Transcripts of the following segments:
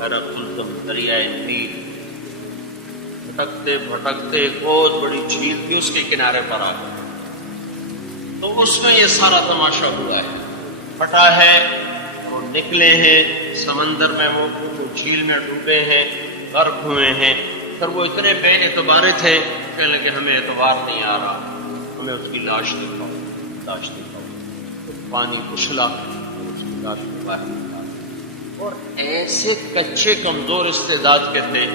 حیرت تم دریائے نیل بھٹکتے بھٹکتے ایک بہت بڑی جھیل بھی اس کے کنارے پر آ گئے، تو اس میں یہ سارا تماشا ہوا ہے، پھٹا ہے، وہ نکلے ہیں سمندر میں، وہ جھیل میں ڈوبے ہیں، غرق ہوئے ہیں، پھر وہ اتنے بے اعتبارے تھے، کہنے لگے ہمیں اعتبار نہیں آ رہا، ہمیں اس کی لاش دکھاؤ، لاش دکھاؤ، تو پانی اچھلا اور اس کی لاش کو باہر نکالا۔ اور ایسے کچے کمزور استعداد کے تھے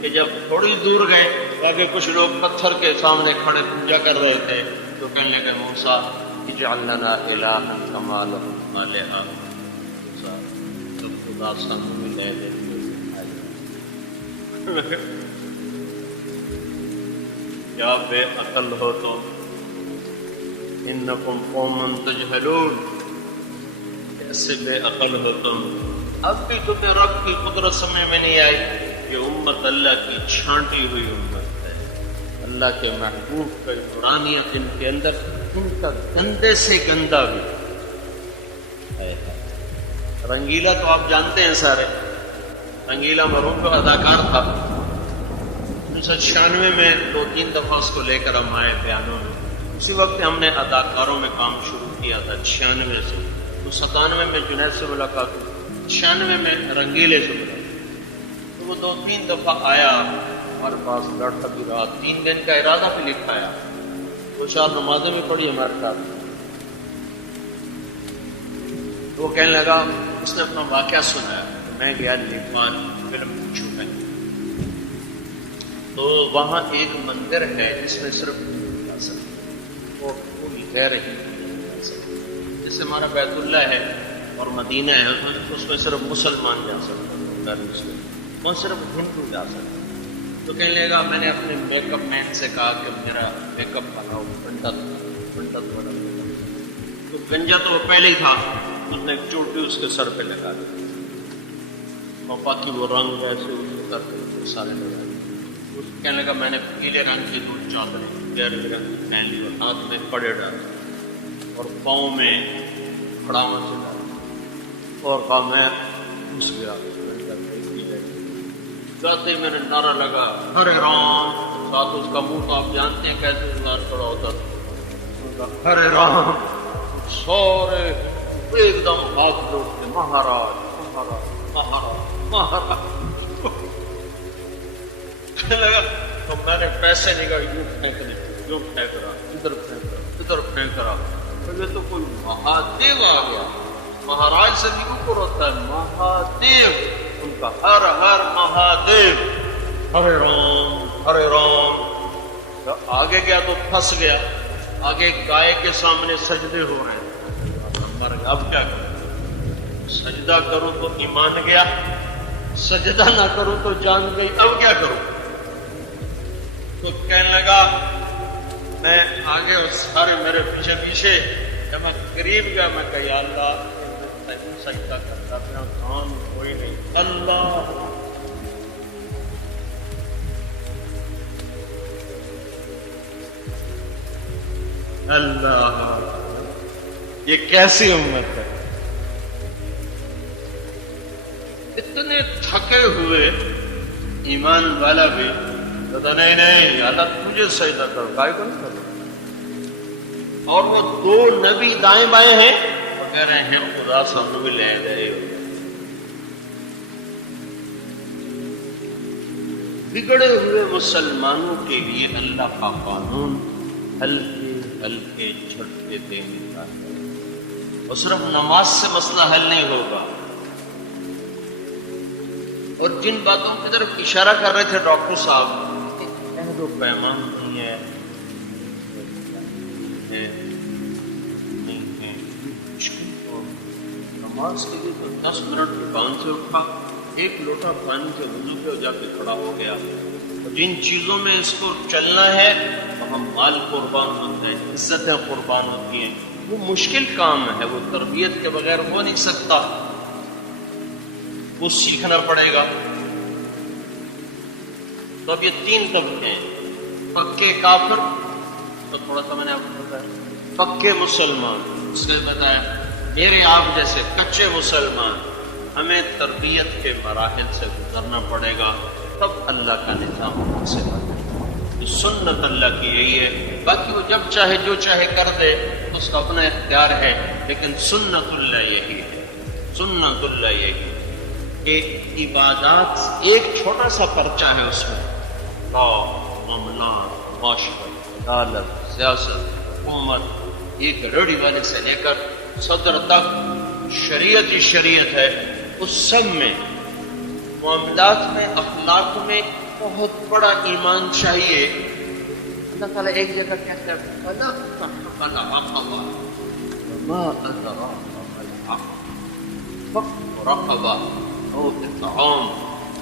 کہ جب تھوڑی دور گئے تاکہ کچھ لوگ پتھر کے سامنے کھڑے پوجا کر رہے تھے، تو کہنے لگے موسیٰ اجعل لنا الہا کما لہم آلہہ، موسیٰ جب خدا سامنے میں لے دے کیا بے عقل ہو تو، انکم قوم تجہلون، کیسے بے عقل ہو تم، اب بھی تمہیں رب کی قدرت سمجھ میں نہیں آئی؟ یہ امت اللہ کی چھانٹی ہوئی امت ہے، اللہ کے محبوب کا نورانیت ان کے اندر، ان کا گندے سے گندا بھی ہے۔ رنگیلا تو آپ جانتے ہیں سارے، رنگیلا مرحوم کا اداکار تھا، 1996 میں 2-3 دفعہ اس کو لے کر ہم آئے بیانوں میں، اسی وقت ہم نے اداکاروں میں کام شروع کیا تھا 96 سے، تو 97 میں جنید سے ملاقات ہوئی، 96 میں رنگیلے سے ملاقات، تو وہ 2-3 دفعہ آیا ہمارے پاس، لڑتا بھی رہا، 3 دن کا ارادہ بھی لکھایا، 2-4 نمازیں بھی پڑھی ہمارے ساتھ۔ وہ کہنے لگا، اس نے اپنا واقعہ سنایا، میں گیا نیپال فلم شوٹنگ، تو وہاں ایک مندر ہے جس میں صرف جا سکتے، وہ کوئی غیر ہی جا سکتے، جیسے ہمارا بیت اللہ ہے اور مدینہ ہے، اس میں صرف مسلمان جا سکتے ہیں، غیر مسلم، وہاں صرف ہندو جا سکتے ہیں۔ تو کہنے لگا، میں نے اپنے میک اپ مین سے کہا کہ میرا میک اپ بناؤ، پنڈت بنا، تو گنجا تو وہ پہلے ہی تھا، اس نے ایک چوٹی اس کے سر پہ لگا دی، اور باقی وہ رنگ ایسے اس کے سر پہ سارے لگا دی۔ اس کہنے لگا، میں نے پیلے رنگ کی 2 چادریں گہرے رنگ کی پہن لی، اور ہاتھ میں کڑے ڈالے، اور پاؤں میں کھڑاواں سے ڈالے، اور کہا میں گھس گیا، جاتے میں نے نعرہ لگا ہرے رام، ساتھ اس کا منہ تو آپ جانتے ہیں کیسے نار کھڑا ہوتا تھا، ہرے رام، سورے ایک دم ہاتھ جوڑتے مہاراج مہاراج مہاراج مہاراج، لگا تو میں نے پیسے نکال یوں پھینکنے، یوں پھینک رہا، ادھر پھینک رہا، ادھر پھینک رہا، یہ تو کوئی مہادیو آ گیا، مہاراج سے بھی اوپر ہوتا ہے مہادیو، ان کا ہر ہر مہادیو، ہرے رام، آگے گیا تو پھنس گیا، آگے گائے کے سامنے سجدے ہو رہے ہیں، اب کیا کروں، سجدہ کروں تو ایمان گیا، سجدہ نہ کروں تو جان گئی، اب کیا کروں؟ تو کہنے لگا، میں آگے اور سارے میرے پیچھے پیچھے، جب میں قریب گیا میں کہا یا اللہ، سجدہ کرتا اپنا کام کوئی نہیں، اللہ اللہ، یہ کیسی امت ہے؟ اتنے تھکے ہوئے ایمان والا بھی کہتا نہیں نہیں اللہ تجھے سجدہ کر، گائے کو نہیں کرتا، اور وہ 2 نبی دائیں بائیں ہیں، وہ کہہ رہے ہیں خدا سب بھی لے گئے۔ بگڑے ہوئے مسلمانوں کے لیے اللہ کا قانون ہلکے ہلکے جھٹکے دینے کا ہے، اور صرف نماز سے مسئلہ حل نہیں ہوگا۔ اور جن باتوں کی طرف اشارہ کر رہے تھے ڈاکٹر صاحب، جو پیمان نہیں ہے، نماز کے لیے تو 10 منٹ دکان سے اٹھا، 1 لوٹا پانی سے وضو پہ جا کے کھڑا ہو گیا، اور جن چیزوں میں اس کو چلنا ہے وہاں مال قربان ہوتا ہے، عزتیں قربان ہوتی ہیں، وہ مشکل کام ہے، وہ تربیت کے بغیر ہو نہیں سکتا، وہ سیکھنا پڑے گا۔ تو اب یہ 3 طبقے ہیں، پکے کافر، تو تھوڑا سا میں نے آپ کو بتایا، پکے مسلمان، اس نے بتایا میرے آپ جیسے کچے مسلمان، ہمیں تربیت کے مراحل سے گزرنا پڑے گا، تب اللہ کا نظام حاصل ہوگا۔ تو سنت اللہ کی یہی ہے، باقی وہ جب چاہے جو چاہے کر دے اس کا اپنا اختیار ہے، لیکن سنت اللہ یہی ہے، سنت اللہ یہی ہے کہ عبادات ایک چھوٹا سا پرچہ ہے، اس میں معاملات، معاشرت، عدالت، سیاست، حکومت، ایک ریڑھی والے سے لے کر صدر تک شریعت ہی شریعت ہے۔ اس سب میں معاملات میں، اخلاق میں بہت بڑا ایمان چاہیے۔ اللہ تعالیٰ ایک جگہ کہتا ہے رقبہ او اطعام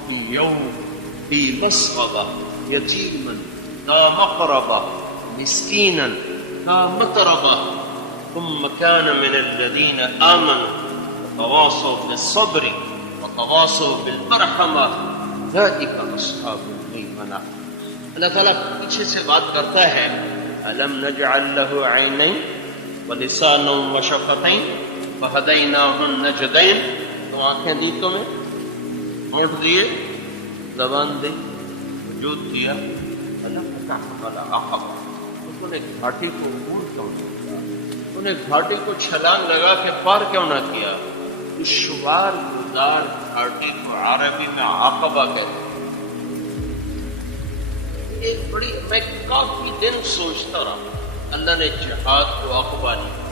فی یوم فی مسغبہ یتیما ذا مقربہ مسکینا ذا متربہ ثم كان من الذين آمنوا وتواصوا بالصبر وتواصوا بالمرحمة أولئك أصحاب الميمنة۔ اللہ تعالیٰ پیچھے سے بات کرتا ہے، ألم نجعل له عينين ولسانا وشفتين وهديناه النجدين، تو آنکھیں دی تمہیں، ہونٹ دیے، زبان دی، وجود دیا، اللہ تعالیٰ عقبہ، انہوں نے گھاٹی کو عبور کیوں نہ کیا، انہیں گھاٹی کو چھلانگ لگا کے پار کیوں نہ کیا؟ دشوار گزار گھاٹی کو عربی میں عقبہ کہتے ہیں۔ ایک بڑی، میں کافی دن سوچتا رہا، اللہ نے جہاد کو عقبہ نہیں کہا،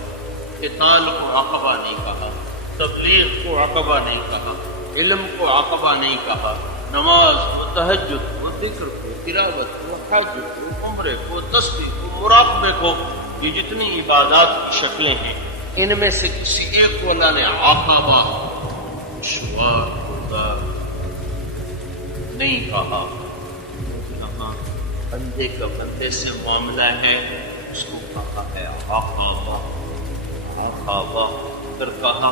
قتال کو عقبہ نہیں کہا، تبلیغ کو عقبہ نہیں کہا، علم کو عقبہ نہیں کہا، نماز کو، تہجد کو، ذکر کو، تلاوت کو، حج کو، عمرے کو، تسبیح کو، مراقبے کو، یہ جتنی عبادات کی شکلیں ہیں ان میں سے کسی ایک کو اللہ نے عقبہ دشوار گزار نہیں کہا۔ یہاں بندے کا بندے سے معاملہ ہے، اس کو کہا ہے عقبہ، عقبہ، پھر کہا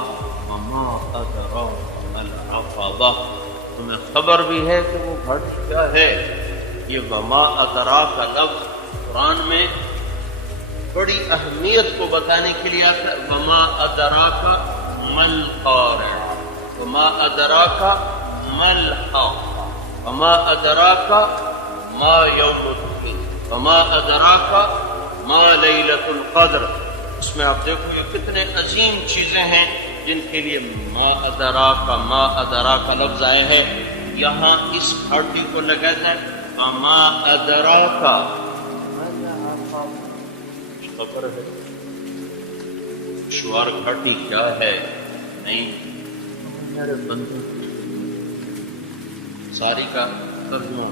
وما ادراک العقبہ، تمہیں خبر بھی ہے کہ وہ گھاٹی کیا ہے؟ یہ وما ادراک کا لفظ قرآن میں بڑی اہمیت کو بتانے کے لیے آتا ہے۔ وما ادراک مل قارعہ، وما ادراک مل حاقہ، وما ادراک ما یوم الدین، وما ادراک ما لیلۃ القدر۔ اس میں آپ دیکھو یہ کتنے عظیم چیزیں ہیں جن کے لیے ما ادراک لفظ آئے ہیں۔ یہاں اس گھاٹی کو لگاتا ہے وما ادراک، خبر ہے شوار گھاٹی کیا ہے؟ نہیں، میرے بندوں ساری کا ترجمہ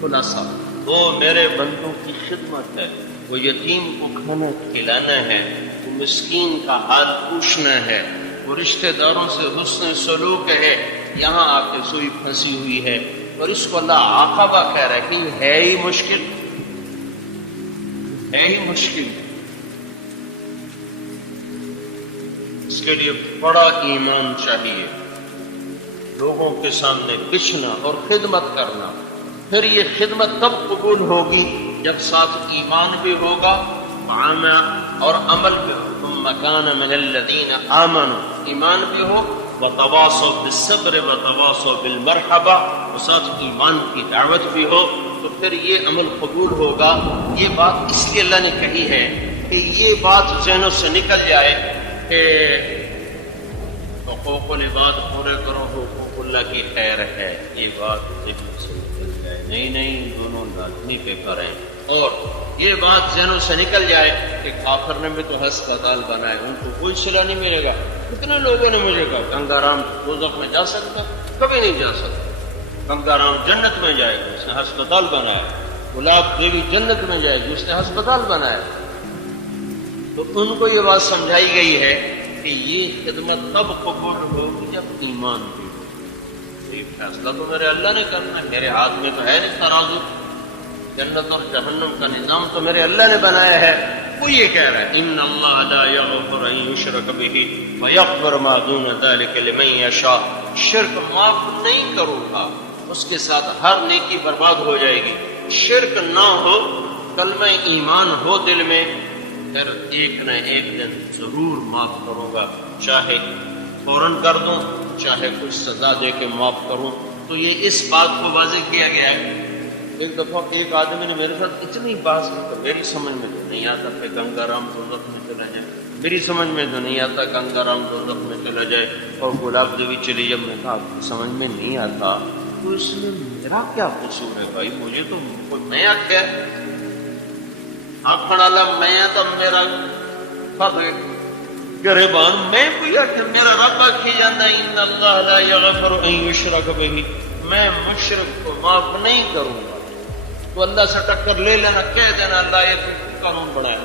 خلاصہ، وہ میرے بندوں کی خدمت ہے، وہ یتیم کو کھانا کھلانا ہے، وہ مسکین کا حال پوچھنا ہے، وہ رشتہ داروں سے حسن سلوک ہے۔ یہاں آ کے سوئی پھنسی ہوئی ہے، اور اس کو اللہ عقبہ کہہ رہا ہے کہ ہے ہی مشکل، ہے ہی مشکل۔ اس کے لیے بڑا ایمان چاہیے، لوگوں کے سامنے بچھنا اور خدمت کرنا۔ پھر یہ خدمت تب قبول ہوگی جب ساتھ ایمان بھی ہوگا اور عمل بھی ہو۔ ثم كان من الذين آمنوا، ایمان بھی ہو، وتواصوا بالصبر وتواصوا بالمرحمہ، اور ساتھ ایمان کی دعوت بھی ہو، تو پھر یہ عمل قبول ہوگا۔ یہ بات اس لیے اللہ نے کہی ہے کہ یہ بات ذہنوں سے نکل جائے کہ حقوق العباد پورے کرو، حقوق اللہ کی خیر ہے، یہ بات ذہن سے نکل جائے۔ نہیں، دونوں لازمی پہ کریں۔ اور یہ بات ذہنوں سے نکل جائے کہ کافر نے بھی تو ہسپتال بنائے، ان کو کوئی صلہ نہیں ملے گا۔ کتنے لوگوں نے مجھے کہا گنگا رام دوزخ میں جا سکتا؟ کبھی نہیں جا سکتا۔ گنگا رام جنت میں جائے گا، اس نے ہسپتال بنایا۔ گلاب دیوی جنت میں جائے گی، اس نے ہسپتال بنایا۔ تو ان کو یہ بات سمجھائی گئی ہے کہ یہ خدمت تب قبول ہوگی جب ایمان بھی ہو۔ یہ فیصلہ تو میرے اللہ نے کرنا ہے، میرے ہاتھ میں تو ہے نہیں ترازو۔ جنت اور جہنم کا نظام تو میرے اللہ نے بنایا ہے۔ وہ یہ کہہ رہا ہے ان اللہ لا یغفر ان یشرک بہ ویغفر ما دون ذلک لمن یشاء، شرک معاف نہیں کروں گا، اس کے ساتھ ہر نیکی برباد ہو جائے گی۔ شرک نہ ہو، کلمہ ایمان ہو دل میں، پھر ایک نہ ایک دن ضرور معاف کروں گا، چاہے فوراً کر دوں چاہے کچھ سزا دے کے معاف کروں. تو یہ اس بات کو واضح کیا گیا ہے. ایک دفعہ ایک آدمی نے میرے ساتھ اتنی بات کی تو میری سمجھ میں تو نہیں آتا کہ گنگا رام دوزخ میں چلا جائے, میری سمجھ میں تو نہیں آتا گنگا رام دوزخ میں چلا جائے اور گلاب دیوی چلی جب. میں کہا آپ کی سمجھ میں نہیں آتا تو اس میں میرا کیا قصور ہے بھائی, مجھے تو کوئی نیا کیا آخر والا میں تو میرا گریبان میں کوئی آخر میرا رب آخی جانا ان اللہ لا یغفر ان یشرک بہ, میں مشرک کو معاف نہیں کروں گا. تو اللہ سے ٹکر لے لینا, کہہ دینا اللہ یہ قانون بنایا,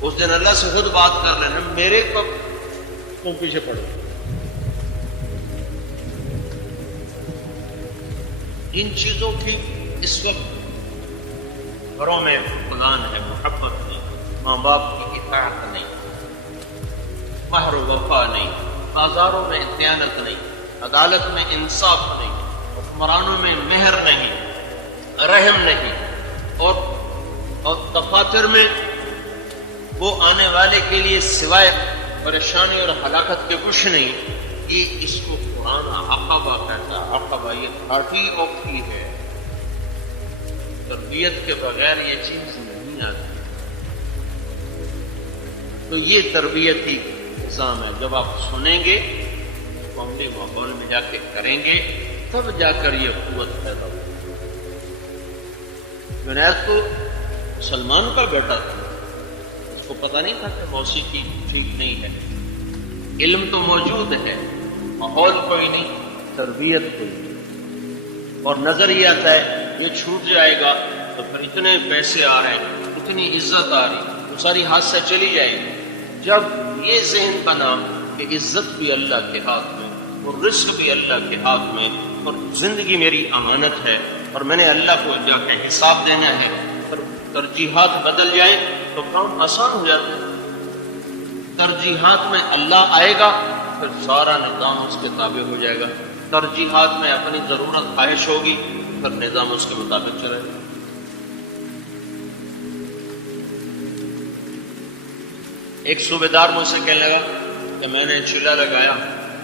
اس دن اللہ سے خود بات کر لینا, میرے کو تم پیچھے پڑو. ان چیزوں کی اس وقت گھروں میں فقدان ہے, محبت نہیں, ماں باپ کی اطاعت نہیں, مہر و وفا نہیں, بازاروں میں دیانت نہیں, عدالت میں انصاف نہیں, حکمرانوں میں مہر نہیں, رحم نہیں, اور دفاتر میں وہ آنے والے کے لیے سوائے پریشانی اور ہلاکت کے کچھ نہیں. یہ اس کو قرآن عقبہ کہتا ہے. عقبہ یہ کھاٹی اوکھی ہے, تربیت کے بغیر یہ چیز نہیں آتی. تو یہ تربیتی نظام ہے. جب آپ سنیں گے قومی ماحول میں جا کے کریں گے تب جا کر یہ قوت پیدا ہوگی. جنید تو سلمان کا بیٹا تھا, اس کو پتہ نہیں تھا کہ موسیقی ٹھیک نہیں ہے. علم تو موجود ہے, ماحول کوئی نہیں, تربیت کوئی نہیں. اور نظر یہ آتا ہے یہ چھوٹ جائے گا تو پھر اتنے پیسے آ رہے ہیں, اتنی عزت آ رہی, وہ ساری ہاتھ سے چلی جائے گی. جب یہ ذہن بنا کہ عزت بھی اللہ کے ہاتھ میں اور رزق بھی اللہ کے ہاتھ میں اور زندگی میری امانت ہے اور میں نے اللہ کو جا کے حساب دینا ہے, اور ترجیحات بدل جائیں تو کام آسان ہو جاتا ہے. ترجیحات میں اللہ آئے گا پھر سارا نظام اس کے تابع ہو جائے گا. ترجیحات میں اپنی ضرورت خواہش ہوگی پھر نظام اس کے مطابق چلے گا. ایک صوبیدار مجھ سے کہنے لگا کہ میں نے چولہا لگایا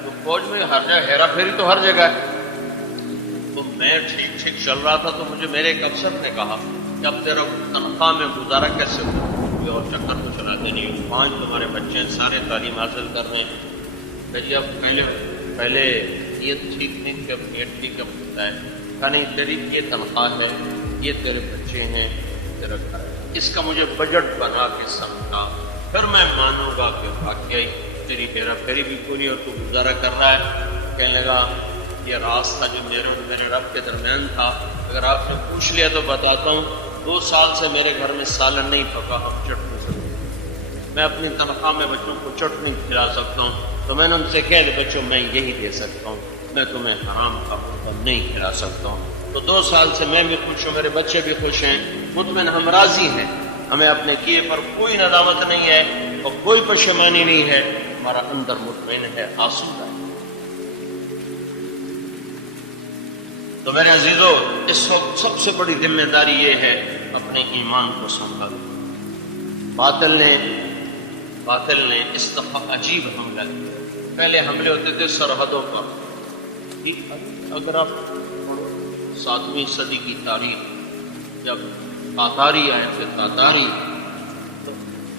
تو فوج میں ہر جگہ ہیرا پھیری تو ہر جگہ ہے. تو میں ٹھیک چل رہا تھا تو مجھے میرے ایک افسر نے کہا کہ اب تیرا تنخواہ میں گزارا کیسے ہو, اور چکر تو چلاتے نہیں, 5 تمہارے بچے ہیں, سارے تعلیم حاصل کر رہے ہیں. کہ اب پہلے یہ ٹھیک نہیں کہ اب نیٹ ٹھیک اب ہوتا ہے. کہا نہیں, تیری یہ تنخواہ ہے, یہ تیرے بچے ہیں, تیرا گھر ہے, اس کا مجھے بجٹ بنا کے سمجھا, پھر میں مانوں گا کہ واقعی تیری ہیرا پھیری بھی پوری اور تو گزارا کر رہا ہے. کہنے لگا یہ راستہ جو میرے اور میرے رب کے درمیان تھا, اگر آپ نے پوچھ لیا تو بتاتا ہوں. 2 سال سے میرے گھر میں سالن نہیں پکا, ہم چٹنی سکتے, میں اپنی تنخواہ میں بچوں کو چٹنی کھلا سکتا ہوں. تو میں نے ان سے کہہ دیا بچوں میں یہی دے سکتا ہوں, میں تمہیں حرام کا حکم نہیں کھلا سکتا ہوں. تو 2 سال سے میں بھی خوش ہوں, میرے بچے بھی خوش ہیں, مطمئن, ہم راضی ہیں. ہمیں اپنے کیے پر کوئی ندامت نہیں ہے اور کوئی پشیمانی نہیں ہے, ہمارا اندر مطمئن ہے, آسودہ ہے. تو میرے عزیزو, اس وقت سب سے بڑی ذمہ داری یہ ہے اپنے ایمان کو سنبھالو. باطل نے اس دفعہ عجیب حملہ کیا. پہلے حملے ہوتے تھے سرحدوں پر. اگر آپ 7ویں صدی کی تاریخ, جب تاتاری آئے تھے, تاتاری, تو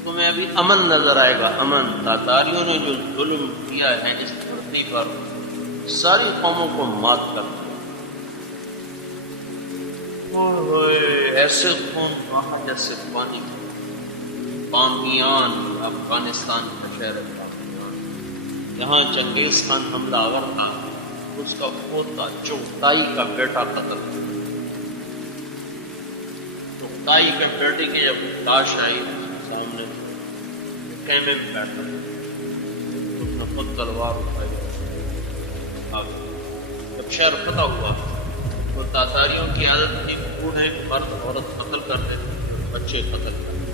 تمہیں ابھی امن نظر آئے گا. امن, تاتاریوں نے جو ظلم کیا ہے اس دھرتی پر, ساری قوموں کو مات کر دیا. ایسے خون کہاں جیسے پانی. بامیان, افغانستان کا شہر بامیان, جہاں چنگیز خان حملہ آور تھا, اس کا پوتا چغتائی کا بیٹا قتل ہوا. چغتائی کے بیٹے کی جب لاش آئی سامنے, خیمے میں بیٹھا, اس نے خود تلوار اٹھائی. جب شہر فتح ہوا تو تاتاریوں کی عادت تھی بوڑھے مرد عورت قتل کرتے, بچے قتل کرتے,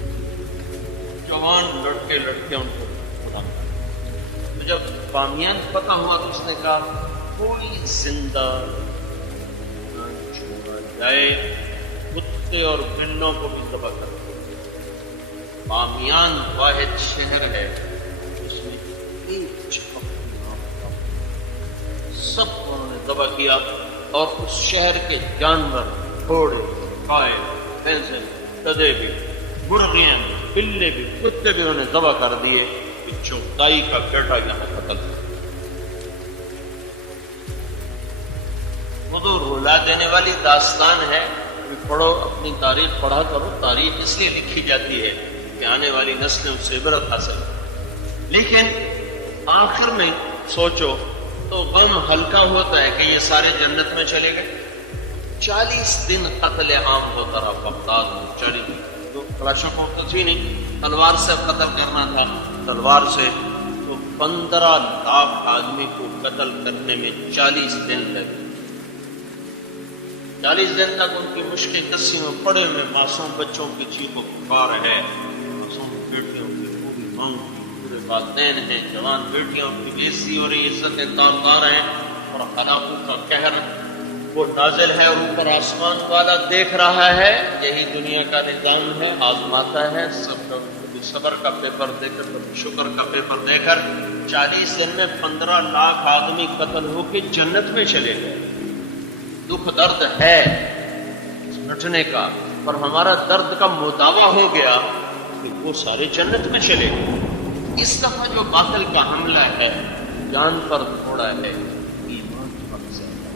جوان لڑکے لڑکیاں ان کو خدا. تو جب بامیان فتح ہوا تو اس نے کہا کوئی زندہ نہ چھوڑا جائے, کتے اور بلوں کو بھی ذبح کر دو. بامیان واحد شہر ہے جس میں ایک چھپک نہ ہوتا. سب کو انہوں نے ذبح کیا، اور اس شہر کے جانور، گھوڑے، گائے، بھینسیں، گدھے بھی، مرغیاں بھی، بلے بھی، کتے بھی انہوں نے ذبح کر دیے کہ چوتھائی کا بیٹا یہاں قتل ہو۔ وہ تو رلا دینے والی داستان ہے، پڑھو، اپنی تاریخ پڑھا کرو۔ تاریخ اس لیے لکھی جاتی ہے کہ آنے والی نسلیں اس سے عبرت حاصل کریں، لیکن آخر میں سوچو تو غم ہلکا ہوتا ہے کہ یہ سارے جنت میں چلے گئے۔ 40 دن قتل عام ہوتا رہا بغداد میں، 40 دن، جو کلاشنکوف تو تھی نہیں، تلوار سے قتل کرنا تھا، تلوار سے، تو 15 لاکھ آدمی کو قتل کرنے میں 40 دن لگے۔ 40 دن تک ان کی مشکل کسی میں پڑے ہوئے معصوم بچوں کی چیخ و پکار ہے، معصوم بیٹیوں کی پوری مانگ کی، پورے والدین ہیں، جوان بیٹیاں کی بےعزتی ہو رہی، عزتیں تار ہیں، اور ہلاکوں کا قہر وہ نازل ہے، اور اوپر آسمان والا دیکھ رہا ہے۔ یہی دنیا کا نظام ہے، آزماتا ہے، کبھی صبر کا پیپر دے کر، کبھی شکر کا پیپر دے کر۔ 40 دن میں 15 لاکھ آدمی قتل ہو کے جنت میں چلے گئے۔ دکھ درد ہے مٹنے کا، پر ہمارا درد کا مداوع ہو گیا کہ وہ سارے جنت میں چلے گئے۔ اس دفعہ جو باطل کا حملہ ہے جان پر تھوڑا ہے، ایمان پر زیادہ،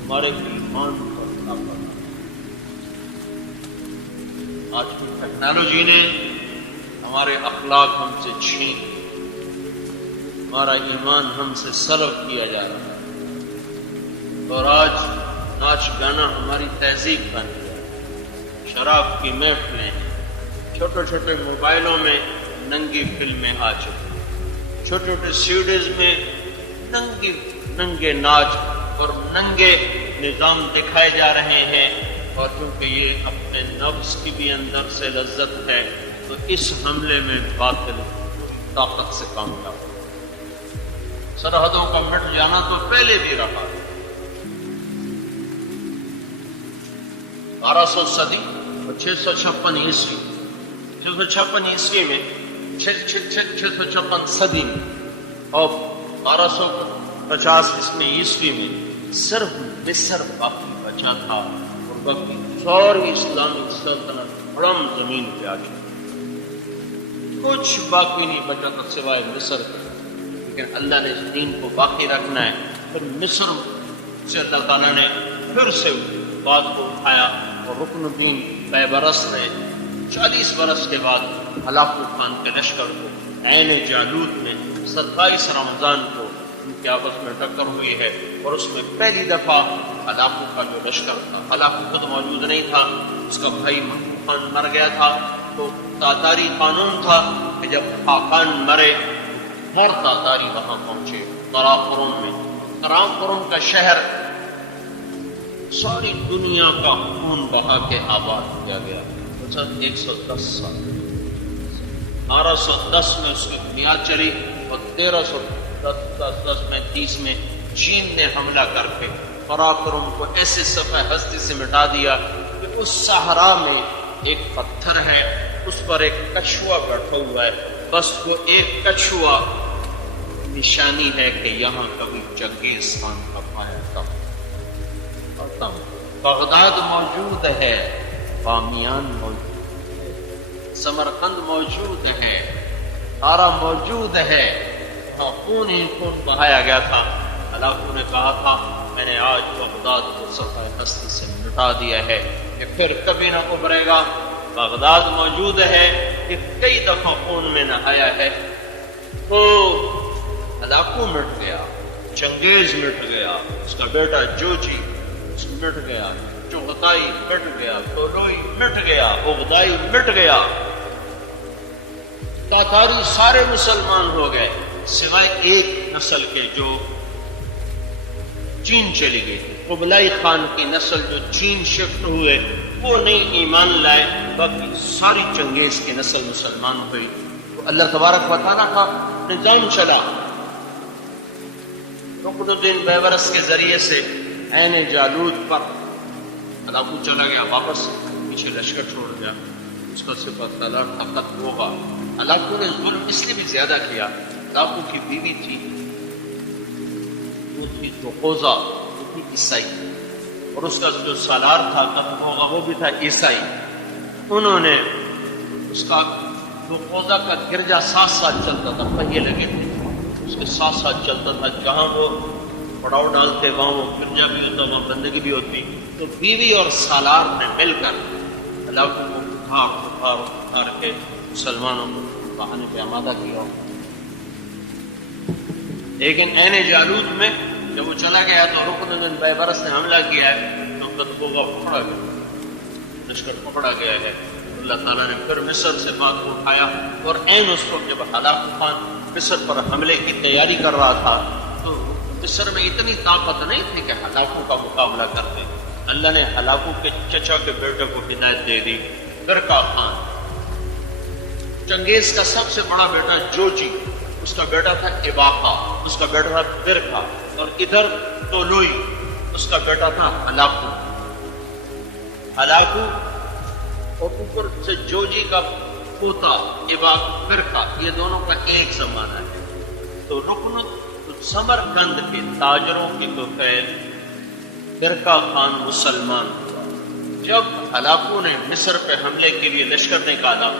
ہمارے ایمان پر طاقت۔ آج کی ٹیکنالوجی نے ہمارے اخلاق ہم سے چھین، ہمارا ایمان ہم سے سلب کیا جا رہا ہے، اور آج ناچ گانا ہماری تہذیب بن گیا۔ شراب کی محفلیں، چھوٹے چھوٹے موبائلوں میں ننگی فلمیں آ چکی، چھوٹے چھوٹے سیڈیز میں ننگے ناچ اور ننگے نظام دکھائے جا رہے ہیں، اور کیونکہ یہ اپنے نفس کی بھی اندر سے لذت ہے، تو اس حملے میں باطل طاقت سے کامیاب ہو۔ سرحدوں کا مٹ جانا تو پہلے بھی رہا، 1200 صدی اور 656 عیسوی، 656 عیسوی میں، 656 صدی میں، اور 1250 عیسوی میں صرف مصر باقی بچا تھا، اور باقی ساری اسلامی سلطنت ہڑم زمین پہ آ چکی، کچھ باقی نہیں بچا تھا سوائے مصر کے۔ لیکن اللہ نے اس دین کو باقی رکھنا ہے، پھر مصر سے اللہ تعالیٰ نے پھر سے بات کو اٹھایا، اور رکن الدین بیبرس نے 40 برس کے بعد ہلاکو خان کے لشکر کو عین جالوت میں 27 رمضان کو ان کے آپس میں ٹکر ہوئی ہے، اور اس میں پہلی دفعہ ہلاکو کا جو لشکر تھا، ہلاکو خود موجود نہیں تھا، اس کا بھائی محمود خان مر گیا تھا، تو تاتاری قانون تھا کہ جب خاقان مرے ہر تاتاری وہاں پہنچے قراقرم میں۔ قراقرم کا شہر ساری دنیا کا خون بہا کے آباد کیا گیا، 110 سال، 1210 میں اس کی بنیاد چلی، اور 1310 میں 30 میں چین نے حملہ کر کے قراقرم کو ایسے صفحہ ہستی سے مٹا دیا کہ اس صحرا میں ایک پتھر ہے، اس پر ایک کچھوا بیٹھا ہوا ہے، بس وہ ایک کچھوا نشانی ہے کہ یہاں کبھی چنگیز خان کا پایا تھا۔ بغداد موجود ہے، بامیان موجود ہے، سمرقند موجود ہے، آرا موجود ہے، وہاں خون ہی خون بہایا گیا تھا۔ ہلاکو نے کہا تھا میں نے آج بغداد کو صفحہ ہستی سے مٹا دیا ہے، کہ پھر کبھی نہ ابھرے گا۔ بغداد موجود ہے کہ کئی دفعہ خون میں نہایا ہے، تو ہلاکو مٹ گیا، چنگیز مٹ گیا، اس کا بیٹا جوجی مٹ گیا، چغتائی مٹ گیا، تولوئی مٹ گیا، اغدائی مٹ گیا، تاتاری سارے مسلمان ہو گئے سوائے ایک نسل کے جو چین چلی گئی، قبلائی خان کی نسل جو چین شفٹ ہوئے وہ نہیں ایمان لائے، باقی ساری چنگیز کی نسل مسلمان ہوئی۔ تو اللہ تبارک و تعالیٰ کا نظام چلا، رکن الدین بیبرس کے ذریعے سے عین جالوت پر ہلاکو چلا گیا، واپس پیچھے لشکر چھوڑ گیا، اس کا صفت تعالیٰ طاقت ہوگا۔ ہلاکو نے ظلم اس لیے بھی زیادہ کیا، ہلاکو کی بیوی تھی، وہ وہ قوزہ وہ تھی عیسائی، اور اس کا جو سالار تھا تبوغہ وہ بھی تھا عیسائی۔ انہوں نے اس کا وہ قوزہ کا گرجا 7 سال چلتا تھا، پہیے لگے تھے اس کے 7 سال چلتا تھا، جہاں وہ پڑاؤ ڈالتے وہاں وہ گرجا بھی ہوتا، وہاں بندگی بھی ہوتی۔ تو بیوی اور سالار نے مل کر علاقوں کو اٹھار کے مسلمانوں کو بہانے پہ آمادہ کیا۔ لیکن عین جالوت میں جب وہ چلا گیا تو رکن بن بیبرس نے حملہ کیا ہے، تو تبوغہ پکڑا گیا، لشکر پکڑا گیا ہے۔ اللہ تعالیٰ نے پھر مصر سے بات کو اٹھایا، اور عین اس وقت جب ہلاکو خان مصر پر حملے کی تیاری کر رہا تھا تو مصر میں اتنی طاقت نہیں تھی کہ ہلاکو کا مقابلہ کرتے۔ اللہ نے ہلاکو کے چچا کے بیٹے کو ہدایت دے دی، برقع خان۔ چنگیز کا سب سے بڑا بیٹا جوجی، اس کا بیٹا تھا اباقہ، اس کا بیٹا تھا برقع، اور ادھر تولوئی اس کا بیٹا تھا ہلاکو۔ اور اوپر سے جوجی کا پوتا برقع، یہ دونوں کا ایک زمانہ ہے۔ تو رکن سمرقند کے تاجروں کی طفیل برقع خان مسلمان ہوا۔ جب ہلاکو نے مصر پہ حملے کے لیے لشکر نکالا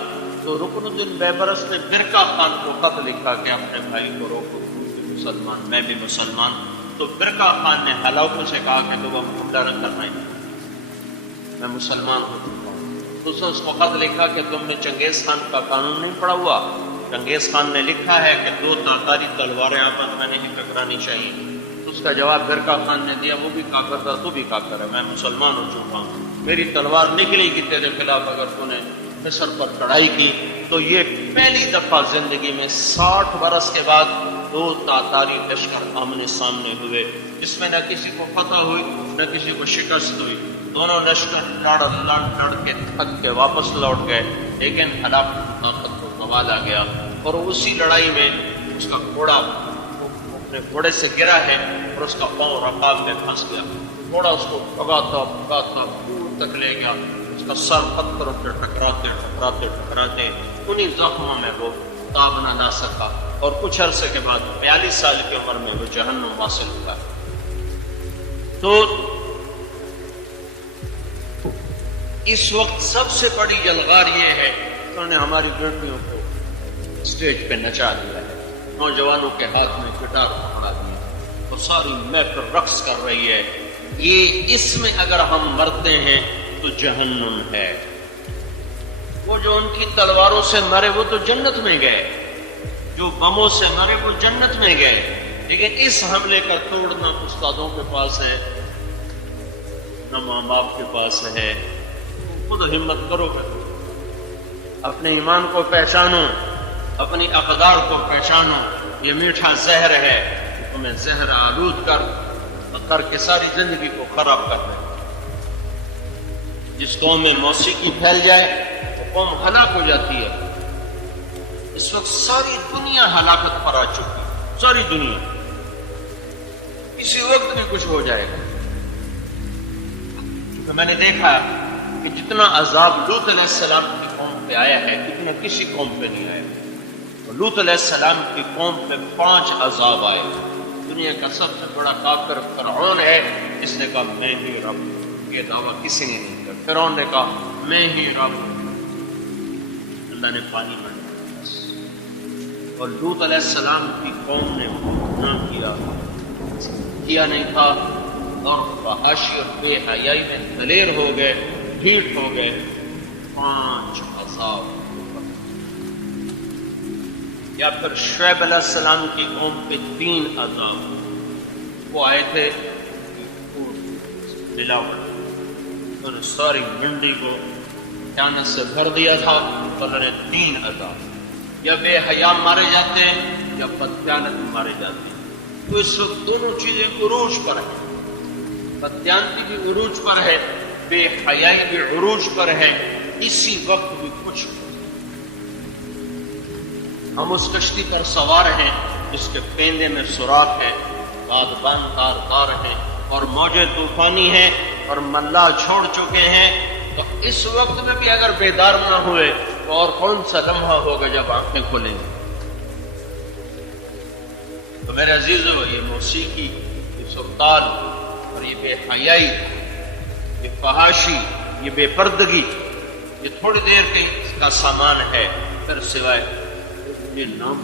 تو رکن الدین بیبرس نے برقع خان کو خط لکھا کہ اپنے بھائی کو روکو، مسلمان میں بھی مسلمان۔ تو برقع خان نے ہلاکو سے کہا کہ تم حملہ نہ کرنا ہی، میں مسلمان ہو چکا ہوں۔ تو اس نے اس کو خط لکھا کہ تم نے چنگیز خان کا قانون نہیں پڑھا ہوا، چنگیز خان نے لکھا ہے کہ 2 تاتاری تلواریں آپس میں نہیں ٹکرانی چاہیے۔ اس کا جواب برقع خان نے دیا، وہ بھی کافر تھا تو بھی کافر ہے، میں مسلمان ہو چکا ہوں، میری تلوار نکلے گی تیرے خلاف اگر تو نے مصر پر چڑھائی کی۔ تو یہ پہلی دفعہ زندگی میں 60 برس کے بعد 2 تاتاری لشکر آمنے سامنے ہوئے، جس میں نہ کسی کو فتح ہوئی نہ کسی کو شکست ہوئی۔ دونوں لشکر لڑ کے تھک کے واپس لوٹ گئے، لیکن ہلاکو کی طاقت کو زوال آ گیا، اور اسی لڑائی میں اس کا گھوڑا اپنے گھوڑے سے گرا ہے اور اس کا پاؤں رکاب میں پھنس گیا۔ گھوڑا اس کو بھگاتا دور تک لے گیا، اس کا سر پتھروں سے ٹکراتے انہی زخموں میں وہ تاب نہ لا سکا، اور کچھ عرصے کے بعد 42 سال کی عمر میں وہ جہنم واصل ہوا۔ تو اس وقت سب سے بڑی یلغار یہ ہے کہ انہوں نے ہماری بیٹیوں کو اسٹیج پہ نچا دیا ہے، نوجوانوں کے ہاتھ میں گٹار پکڑا دیا اور ساری محفل رقص کر رہی ہے۔ یہ اس میں اگر ہم مرتے ہیں تو جہنم ہے۔ وہ جو ان کی تلواروں سے مرے وہ تو جنت میں گئے، جو بموں سے مرے وہ جنت میں گئے، لیکن اس حملے کا توڑنا استادوں کے پاس ہے نہ ماں باپ کے پاس ہے۔ خود ہمت کرو گے، اپنے ایمان کو پہچانو، اپنی اقدار کو پہچانو۔ یہ میٹھا زہر ہے، تمہیں زہر آلود کر کے ساری زندگی کو خراب کر دے۔ جس قوم میں موسیقی پھیل جائے وہ قوم ہلاک ہو جاتی ہے۔ اس وقت ساری دنیا ہلاکت پر آ چکی، ساری دنیا، کسی وقت بھی کچھ ہو جائے گا۔ تو میں نے دیکھا کہ جتنا عذاب لوط علیہ السلام کی قوم پہ آیا ہے اتنا کسی قوم پہ نہیں آیا۔ لوط علیہ السلام کی قوم پہ 5 عذاب آئے۔ دنیا کا سب سے بڑا کافر فرعون ہے، اس نے کہا میں ہی رب، یہ دعویٰ کسی نے نہیں کیا۔ فرعون نے کہا میں ہی رب، اللہ نے پانی میں ڈالا۔ اور لوط علیہ السلام کی قوم نے گناہ کیا نہیں تھا، اور فحاشی اور بے حیائی میں دلیر ہو گئے، ڈھیٹ ہو گئے۔ 5 عذاب۔ یا پھر شعیب علیہ السلام کی قوم پہ 3 عذاب۔ وہ آئے تھے ملاوٹ، انہوں نے ساری منڈی کو خیانت سے بھر دیا تھا، تو انہوں نے 3 عذاب۔ یا بے حیا مارے جاتے ہیں یا بدخیانت مارے جاتے ہیں۔ تو اس وقت دونوں چیزیں عروج پر ہیں، بدخیانتی بھی عروج پر ہے، بے حیائی بھی عروج پر ہے۔ اسی وقت بھی کچھ ہم اس کشتی پر سوار ہیں جس کے پیندے میں سوراخ ہے، بادبان تار ہیں اور موجیں طوفانی ہیں اور ملا چھوڑ چکے ہیں۔ تو اس وقت میں بھی اگر بیدار نہ ہوئے تو اور کون سا لمحہ ہوگا جب آنکھیں کھلیں گی؟ تو میرے عزیزو، یہ موسیقی، یہ سرکار اور یہ بے حیائی، یہ فحاشی، یہ بے پردگی، یہ تھوڑی دیر کا سامان ہے، پھر سوائے یہ نام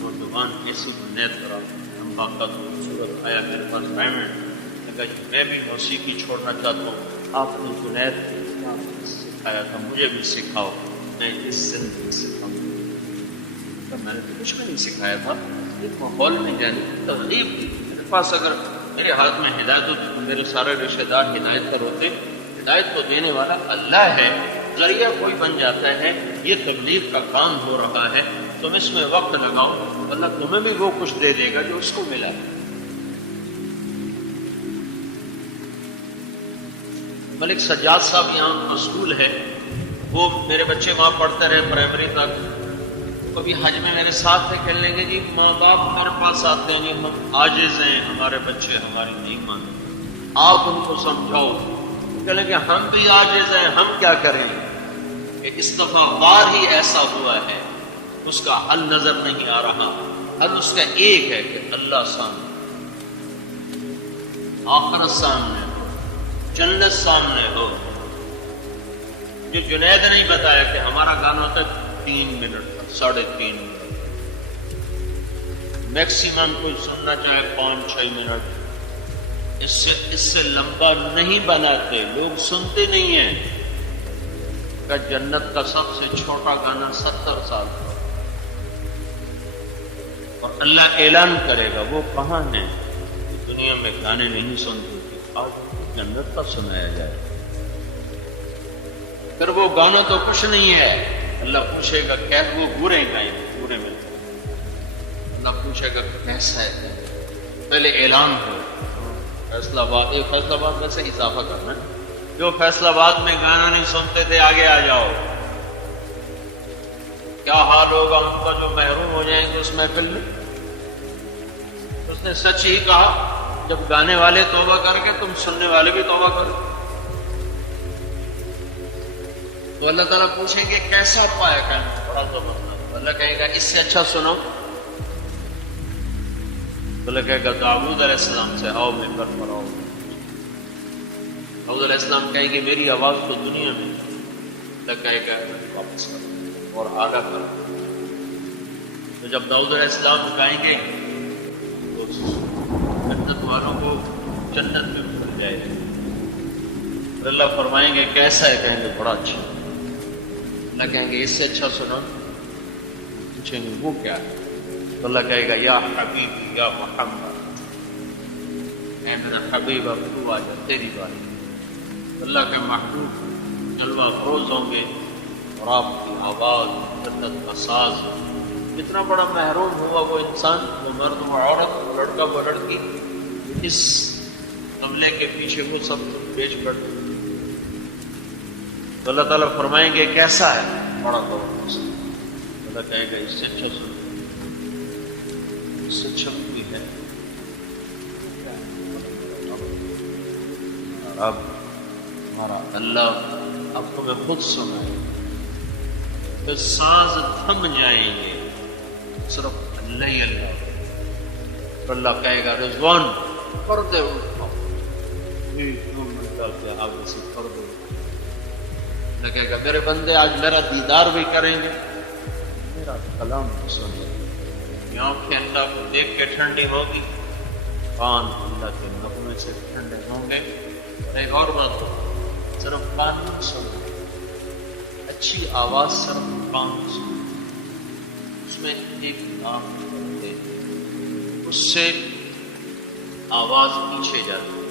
نوجوان ایسی بنیاد کرا ہم کا خوبصورت آیا میرے پاس ڈائمنڈ لگا کہ میں بھی موسیقی چھوڑنا چاہتا ہوں، آپ نے جنید سکھایا تھا مجھے بھی سکھاؤ، میں اس زندگی سکھاؤں۔ میں نے تو کچھ بھی نہیں سکھایا تھا، ایک ماحول میں جانے کی ترغیب دی۔ میرے پاس اگر میرے ہاتھ میں ہدایت ہوتی تو میرے سارے رشتے دار ہدایت پر ہوتے۔ ہدایت کو دینے والا اللہ ہے، ذریعہ کوئی بن جاتا ہے۔ یہ تبلیغ کا کام ہو رہا ہے، تم اس میں وقت لگاؤ، اللہ تمہیں بھی وہ کچھ دے دے گا جو اس کو ملا۔ ملک سجاد صاحب یہاں اسکول ہے، وہ میرے بچے وہاں پڑھتے رہے پرائمری تک، کبھی حج میں میرے ساتھ میں کہنے لگے جی ماں باپ ہمارے پاس آتے ہیں، ہم عاجز ہیں، ہمارے بچے ہماری نہیں مانتے، آپ ان کو سمجھاؤ۔ کہنے کہ ہم بھی عاجز ہیں، ہم کیا کریں؟ کہ اس دفعہ وار ہی ایسا ہوا ہے، اس کا حل نظر نہیں آ رہا۔ حل اس کا ایک ہے کہ اللہ سامنے، آخرت سامنے ہو، جنت سامنے ہو۔ جو جنید نہیں بتایا کہ ہمارا گانا ہوتا ہے 3 منٹ، 3.5 منٹ، میکسیمم کوئی سننا چاہے 5-6 منٹ، اس سے لمبا نہیں بناتے، لوگ سنتے نہیں ہیں۔ کہ جنت کا سب سے چھوٹا گانا 70 سال کا، اور اللہ اعلان کرے گا وہ کہاں ہیں؟ دنیا میں گانے نہیں سنتے تھے، آج جنت کا سنایا جائے۔ پھر وہ گانا تو کچھ نہیں ہے، اللہ پوچھے گا کہ وہ برے گائیں، برے میں اللہ پوچھے گا کیسا ہے؟ پہلے اعلان ہو فیصلہ آباد، ایک فیصلہ آباد میں سے اضافہ کرنا ہے، جو فیصلہ آباد میں گانا نہیں سنتے تھے آگے آ جاؤ۔ کیا حال ہوگا ان کا جو محروم ہو جائیں گے اس محفل میں؟ اس نے سچ ہی کہا، جب گانے والے توبہ کر کے تم سننے والے بھی توبہ کرو۔ تو اللہ تعالیٰ پوچھیں گے کیسا پایا کہنا بڑا توبہ، اللہ کہے گا اس سے اچھا سنو۔ تو اللہ کہے گا داؤد علیہ السلام سے آؤ ممبر پر آؤ۔ داؤد علیہ السلام کہیں گے میری آواز تو دنیا میں، اللہ کہے گا واپس کرو اور آگاہ کرو۔ تو جب داؤد علیہ السلام گائیں گے تو جنت والوں کو جنت میں مل جائے گا۔ پھر اللہ فرمائیں گے کیسا ہے؟ کہیں گے بڑا اچھا۔ اللہ کہیں گے اس سے اچھا سنا۔ پوچھیں گے وہ کیا ہے؟ تو اللہ کہے گا یا حبیبی یا محمد، اے میرا حبیب اب تو آ جا، تیری باری۔ اللہ کے محبوب جلوہ افروز ہوں گے اور آپ کی آواز جنت کا ساز۔ جتنا بڑا محروم ہوا وہ انسان، وہ مرد وہ عورت، وہ لڑکا وہ لڑکی، اس عملے کے پیچھے وہ سب پیش کر دیں۔ تو اللہ تعالیٰ فرمائیں گے کیسا ہے؟ بڑا بہت۔ اللہ کہے گا اس سے اچھا سن، اس سے اچھا بھی ہے۔ اب ہمارا اللہ اب تمہیں خود سنائے، پھر ساز تھم جائیں گے، صرف اللہ ہی اللہ۔ تو اللہ کہے گا رضوان پردے اٹھاؤ، آگے سے پردے اٹھاؤ۔ اللہ کہے گا میرے بندے آج میرا دیدار بھی کریں گے، میرا کلام بھی سنیں گے۔ آنکھیں اللہ کو دیکھ کے ٹھنڈی ہوگی، کان اللہ کے نغمے سے ٹھنڈے ہوں گے۔ ایک اور بات ہو، صرف کان نہیں سننا، اچھی آواز صرف کان سننا، اس میں ایک آنکھ ہے، اس سے آواز پیچھے جاتی ہے،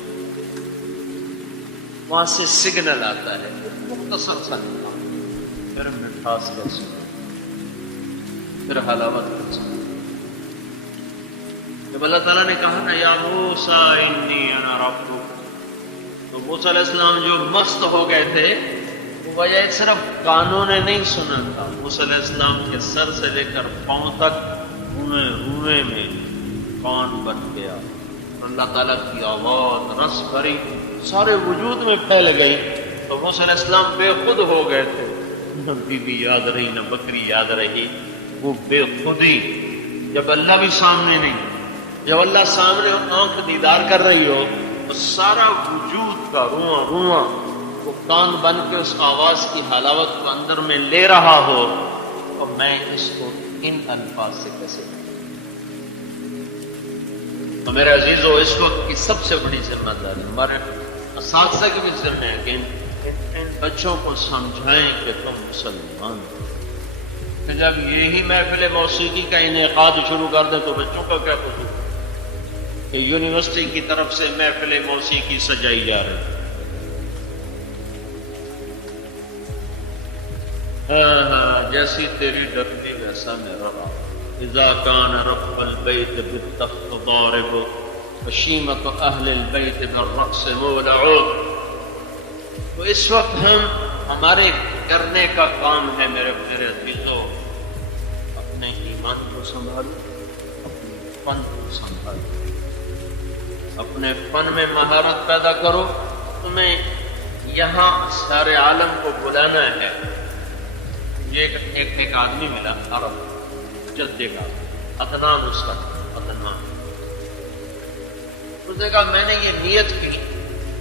وہاں سے سگنل آتا ہے، مختصر سا نکال، پھر مٹھاس کر سکتے، پھر حلاوت کر سکتے۔ جب اللہ تعالیٰ نے کہا نا یا موسیٰ انی انا ربک، تو موسیٰ علیہ السلام جو مست ہو گئے تھے، وہ وجہ صرف کانوں نے نہیں سنا تھا، موسیٰ علیہ السلام کے سر سے لے کر پاؤں تک روئے میں کان بن گیا، اللہ تعالیٰ کی آواز رس بھری سارے وجود میں پھیل گئی۔ تو موسیٰ علیہ السلام بے خود ہو گئے تھے، نہ بیوی یاد رہی نہ بکری یاد رہی، وہ بے خودی، جب اللہ بھی سامنے نہیں جب اللہ سامنے آنکھ دیدار کر رہی ہو تو سارا وجود کا رواں رواں وہ کان بن کے اس آواز کی حلاوت کو اندر میں لے رہا ہو، اور میں اس کو ان الفاظ سے کیسے کہوں؟ تو میرے عزیزو، اس وقت کی سب سے بڑی ذمہ داری ہمارے اساتذہ کی بھی ذمہ ہے کہ ان بچوں کو سمجھائیں کہ تم مسلمان ہو۔ کہ جب یہی محفل موسیقی کا انعقاد شروع کر دیں تو بچوں کا کیا قصور کہ یونیورسٹی کی طرف سے محفل موسیقی سجائی جا رہی ہے؟ جیسی تیری ڈرتی ویسا میرا رب، اذا کان رب البیت بالتخت ضارب وشیمت اہل البیت بالرقص مولع۔ تو اس وقت ہمارے کرنے کا کام ہے میرے عزیزو، اپنے ایمان کو سنبھالو، اپنے فن کو سنبھالو، اپنے فن میں مہارت پیدا کرو۔ تمہیں یہاں سارے عالم کو بلانا ہے۔ یہ ایک آدمی ملا عرب جدے کا، عدنان اس کا عدنان، اس نے کہا میں نے یہ نیت کی،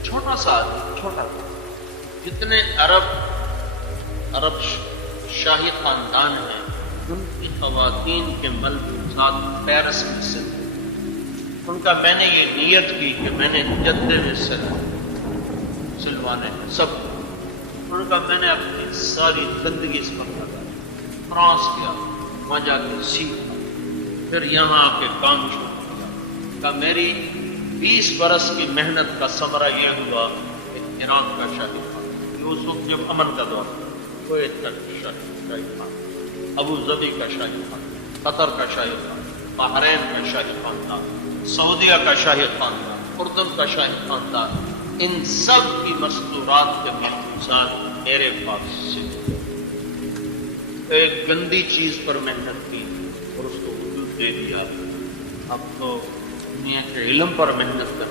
چھوٹا سا آدمی، چھوٹا سا، جتنے عرب شاہی خاندان ہیں ان کی خواتین کے ملبوسات پیرس میں سے، ان کا میں نے یہ نیت کی کہ میں نے جدے میں سلوانے سب، ان کا میں نے اپنی ساری زندگی اس پر لگائی، فرانس کیا، وہاں جا کے سیکھا، پھر یہاں آ کے کام شروع کیا۔ کہ میری 20 برس کی محنت کا ثمرہ یہ ہوا کہ عراق کا شاہی خان، اس وقت جب امن کا دور تھا، کویت کا شاہی خان، ابو ظبی کا شاہی خان، قطر کا شاہی خان، بحرین کا شاہی خاندان، سعودیہ کا شاہی خاندان، اردن کا شاہی خاندان، ان سب کی مستورات کے مخصوصات میرے پاس سے ایک گندی چیز پر محنت کی اور اس کو وجود دے دیا۔ اب تو دنیا کے علم پر محنت کر،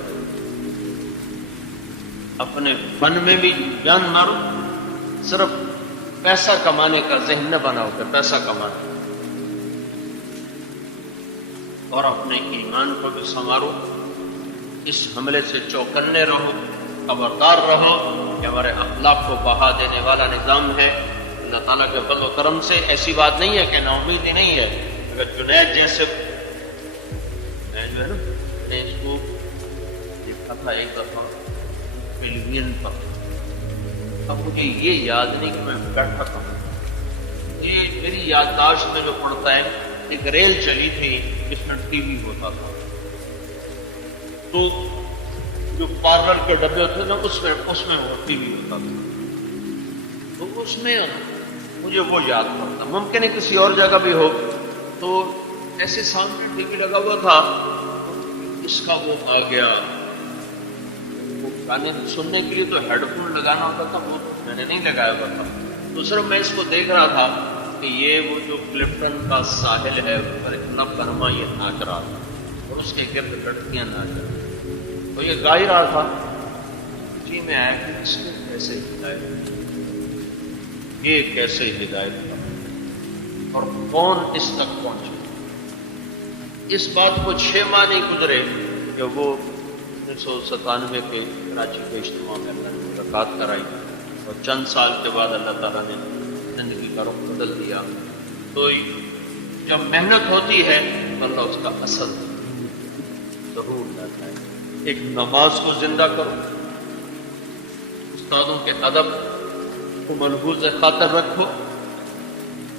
اپنے فن میں بھی جان مارو، صرف پیسہ کمانے کا ذہن نہ بناؤ کہ پیسہ کمانا، اور اپنے ایمان کو بھی سنوارو۔ اس حملے سے چوکنے رہو، خبردار رہو کہ ہمارے اخلاق کو بہا دینے والا نظام ہے۔ اللہ تعالیٰ کے فضل و کرم سے ایسی بات نہیں ہے کہ نا امیدی نہیں ہے۔ اگر جنید جیسے جو ہے نا، میں اس کو دیکھا تھا ایک دفعہ ٹیلی ویژن پر، اب مجھے یہ یاد نہیں کہ میں بیٹھا تھا، یہ میری یادداشت میں جو پڑتا ہے، ایک ریل چلی تھی جس میں ٹی وی ہوتا تھا، تو جو پارلر کے ڈبے ہوتے نا اس میں وہ ٹی وی ہوتا تھا، تو اس میں مجھے وہ یاد پڑتا۔ ممکن ہے کسی اور جگہ بھی ہو، تو ایسے سامنے ٹی وی لگا ہوا تھا، اس کا وہ آ گیا، وہ گانے سننے کے لیے تو ہیڈ فون لگانا ہوتا تھا، وہ میں نے نہیں لگایا ہوا تھا، تو صرف میں اس کو دیکھ رہا تھا کہ یہ وہ جو کلفٹن کا ساحل ہے اس پر اتنا برما یہ ناچ رہا تھا، اور اس کے گرد لڑکیاں ناچ رہی، تو یہ گا ہی رہا تھا۔ جی میں آیا کہ اس کو کیسے ہدایت، یہ کیسے ہدایت کا، اور کون اس تک پہنچے۔ اس بات کو 6 ماہ نہیں گزرے کہ وہ 1997 کے کراچی کے اجتماع میں اللہ نے ملاقات کرائی، اور چند سال کے بعد اللہ تعالیٰ نے زندگی کا رخ بدل دیا۔ تو جب محنت ہوتی ہے اللہ اس کا اثر ضرور لاتا ہے۔ ایک نماز کو زندہ کرو، استادوں کے ادب کو ملحوظ خاطر رکھو۔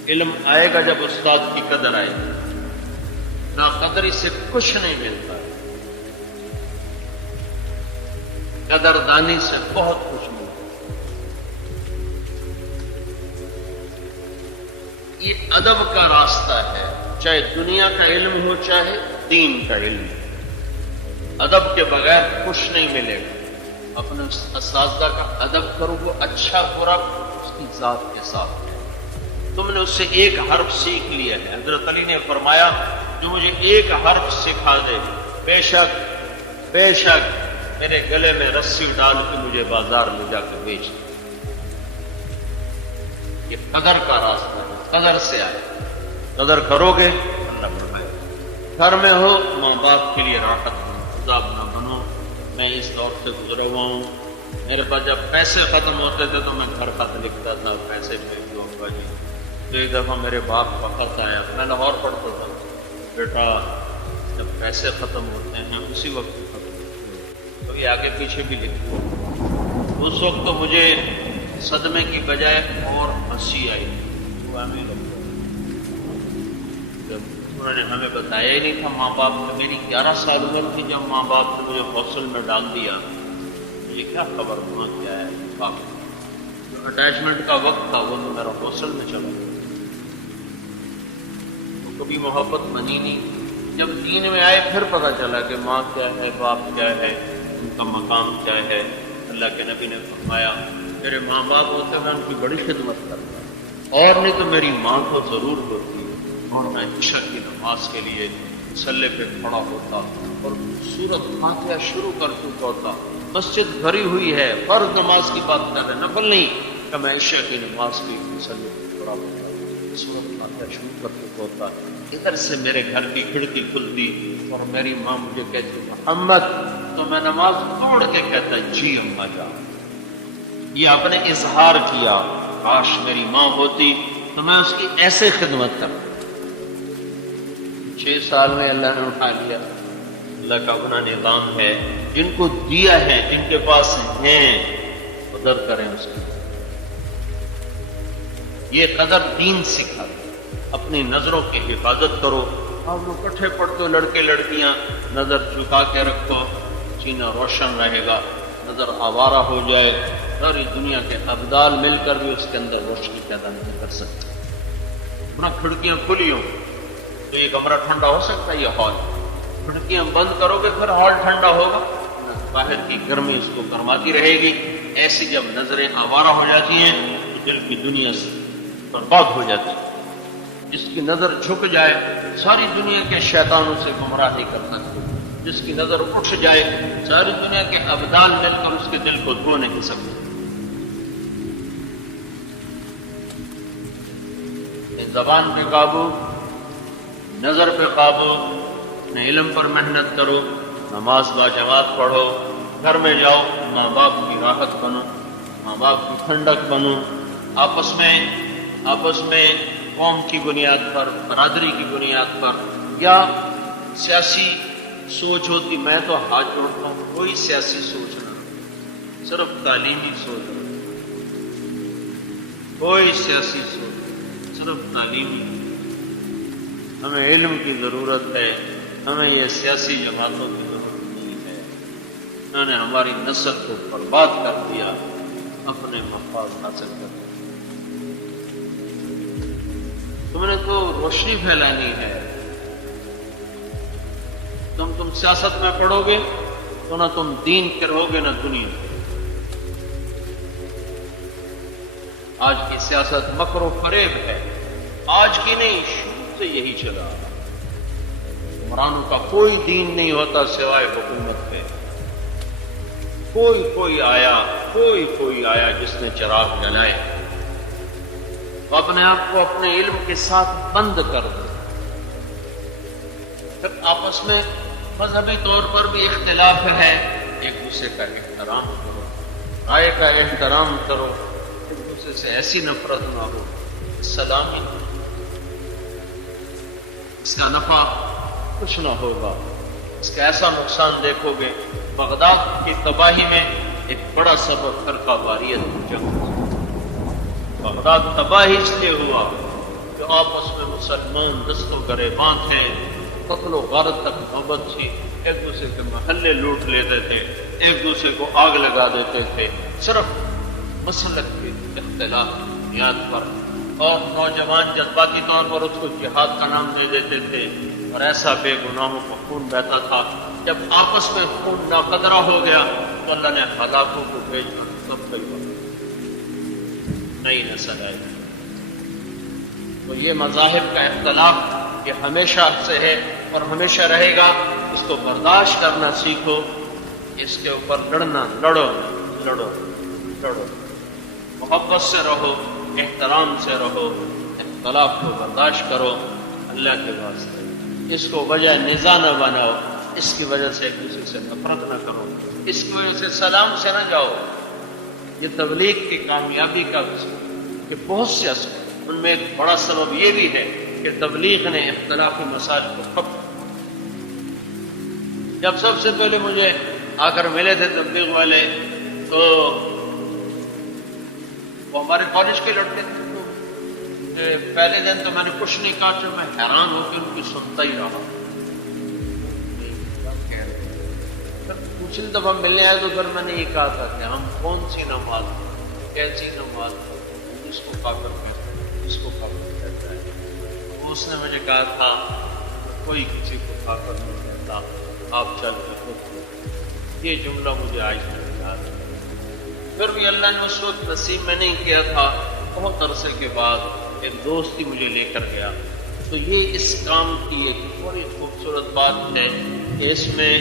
علم آئے گا جب استاد کی قدر آئے گی، نا قدری سے کچھ نہیں ملتا، قدردانی سے بہت کچھ ملتا۔ یہ ادب کا راستہ ہے، چاہے دنیا کا علم ہو چاہے دین کا علم، ادب کے بغیر کچھ نہیں ملے گا۔ اپنے اساتذہ کا ادب کرو، وہ اچھا برا اس کی ذات کے ساتھ ہے، تم نے اس سے ایک حرف سیکھ لیا ہے۔ حضرت علی نے فرمایا جو مجھے ایک حرف سکھا دے، بے شک میرے گلے میں رسی ڈال کے مجھے بازار لے جا کے بیچ دے۔ یہ قدر کا راستہ ہے، قدر سے آئے، قدر کرو گے اللہ فرمائے گھر میں ہو ماں باپ کے لیے راحت عذاب نہ بنو. میں اس دور سے گزرا ہوا ہوں. میرے پاس جب پیسے ختم ہوتے تھے تو میں گھر خط لکھتا تھا پیسے بھیج دو ابا جی. تو ایک دفعہ میرے باپ کا خط آیا, میں لاہور پڑھتا تھا, بیٹا جب پیسے ختم ہوتے ہیں اسی وقت ختم ہوتے ہیں, تو یہ آگے پیچھے بھی لکھتے. اس وقت تو مجھے صدمے کی بجائے اور ہنسی آئی. وہ ہمیں جب انہوں نے ہمیں بتایا ہی نہیں تھا ماں باپ نے. میری 11 سال عمر تھی جب ماں باپ نے مجھے ہاسٹل میں ڈال دیا. مجھے کیا خبر وہاں کیا ہے. باپ جو اٹیچمنٹ کا وقت تھا وہ تو میرا ہاسٹل میں چلا گیا. تو کبھی محبت بنی نہیں. جب دین میں آئے پھر پتہ چلا کہ ماں کیا ہے, باپ کیا ہے, ان کا مقام کیا ہے. اللہ کے نبی نے فرمایا میرے ماں باپ ہوتے میں ان کی بڑی خدمت کرتا, اور نہیں تو میری ماں کو ضرور ہوتی. اور میں عشاء کی نماز کے لیے مسلح پہ کھڑا ہوتا اور سورت فاتحہ شروع کر چکا ہوتا. مسجد بھری ہوئی ہے, فرض نماز کی بات کر رہے ہیں, نفل نہیں, کہ میں عشاء کی نماز کی مسلح پہ کھڑا ہوتا, سورت فاتحہ شروع کر چکا ہوتا. ادھر سے میرے گھر کی کھڑکی کھلتی اور میری ماں مجھے کہتی محمد, تو میں نماز توڑ کے کہتا جی اماں جان. یہ آپ نے اظہار کیا. کاش میری ماں ہوتی تو میں اس کی ایسے خدمت کرتا. 6 سال میں اللہ نے اٹھا لیا. اللہ کا اپنا نظام ہے. جن کو دیا ہے, جن کے پاس ہیں, قدر کریں اس کی. یہ قدر دین سکھا. اپنی نظروں کی حفاظت کرو. آپ لوگ کٹھے پڑتے ہو لڑکے لڑکیاں, نظر جھکا کے رکھو, سینہ روشن رہے گا. نظر آوارہ ہو جائے, ساری دنیا کے ابدال مل کر بھی اس کے اندر روشنی پیدا نہیں کر سکتے. اپنا کھڑکیاں کھلی ہوں تو یہ کمرہ ٹھنڈا ہو سکتا ہے. یہ ہال کھڑکیاں بند کرو گے پھر ہال ٹھنڈا ہوگا. باہر کی گرمی اس کو گرماتی رہے گی. ایسی جب نظریں آوارہ ہو جاتی ہیں تو دل کی دنیا سے برباد ہو جاتی ہے. جس کی نظر جھک جائے ساری دنیا کے شیطانوں سے گمراہ نہیں کر سکتے. جس کی نظر اٹھ جائے ساری دنیا کے ابدال مل کر اس کے دل کو دھو نہیں سکتے. زبان پہ قابو, نظر پہ قابو, اپنے علم پر محنت کرو, نماز با جماعت پڑھو, گھر میں جاؤ ماں باپ کی راحت بنو, ماں باپ کی ٹھنڈک بنو. آپس میں قوم کی بنیاد پر, برادری کی بنیاد پر, یا سیاسی سوچ ہوتی. میں تو ہاتھ جوڑتا ہوں, کوئی سیاسی سوچ نہ, صرف تعلیمی سوچ. کوئی سیاسی سوچ, صرف تعلیمی. ہمیں علم کی ضرورت ہے, ہمیں یہ سیاسی جماعتوں کی ضرورت نہیں ہے. انہوں نے ہماری نسل کو برباد کر دیا, اپنے مفاد حاصل کر دیا. تم نے تو روشنی پھیلانی ہے. تم سیاست میں پڑھو گے تو نہ تم دین کے رہو گے نہ دنیا. آج کی سیاست مکر و فریب ہے. آج کی نہیں, شروع سے یہی چلا. حکمرانوں کا کوئی دین نہیں ہوتا سوائے حکومت پہ. کوئی آیا جس نے چراغ جلائے. اپنے آپ کو اپنے علم کے ساتھ بند کر دو. پھر آپس میں مذہبی طور پر بھی اختلاف ہے, ایک دوسرے کا احترام کرو, رائے کا احترام کرو. ایک دوسرے سے ایسی نفرت نہ ہو. سلامی, اس کا نفع کچھ نہ ہوگا, اس کا ایسا نقصان دیکھو گے. بغداد کی تباہی میں ایک بڑا سبب فرقہ واریت کی جنگ. بغداد تباہی اس لیے ہوا کہ آپس میں مسلمان دست و گریباں تھے, قتل و غارت تک نوبت تھی. ایک دوسرے کے محلے لوٹ لیتے تھے, ایک دوسرے کو آگ لگا دیتے تھے, صرف مسلک کے اختلاف کی بنیاد پر. اور نوجوان جذباتی طور پر اس کو جہاد کا نام دے دیتے تھے, اور ایسا بے گناہوں کو خون بہتا تھا. جب آپس میں خون ناقدرہ ہو گیا تو اللہ نے ہلاکوں کو بھیجا. سب کئی نئی نسل آئی. تو یہ مذاہب کا اختلاف یہ ہمیشہ سے ہے اور ہمیشہ رہے گا. اس کو برداشت کرنا سیکھو, اس کے اوپر لڑنا, لڑو, محبت سے رہو, احترام سے رہو, اختلاف کو برداشت کرو. اللہ کے واسطے اس کو وجہ نزاع نہ بناؤ، اس کی وجہ سے ایک دوسرے سے نفرت نہ کرو، اس کی وجہ سے سلام سے نہ جاؤ۔ یہ تبلیغ کی کامیابی کا کہ بہت سے اثر، ان میں ایک بڑا سبب یہ بھی ہے کہ تبلیغ نے اختلافی مسائل کو ختم۔ جب سب سے پہلے مجھے آ کر ملے تھے تبلیغ والے، تو وہ ہمارے کالج کے لڑکے تھے، تو پہلے دن تو میں نے کچھ نہیں کہا، تو میں حیران ہو کے ان کی سنتا ہی رہا۔ دوسری دفعہ ملنے آئے تو پھر میں نے یہ کہا تھا کہ ہم کون سی نماز، کیسی نماز، اس کو کافر کہتا ہے، اس کو کافر کہتا ہے۔ اس نے مجھے کہا تھا کوئی کسی کو کافر نہیں کہتا، آپ چل کے خود۔ یہ جملہ مجھے آج تک یاد ہے۔ پھر بھی اللہ نے اس وقت نصیب میں نہیں کیا تھا، بہت عرصے کے بعد ایک دوست ہی مجھے لے کر گیا۔ تو یہ اس کام کی ایک بڑی خوبصورت بات ہے کہ اس میں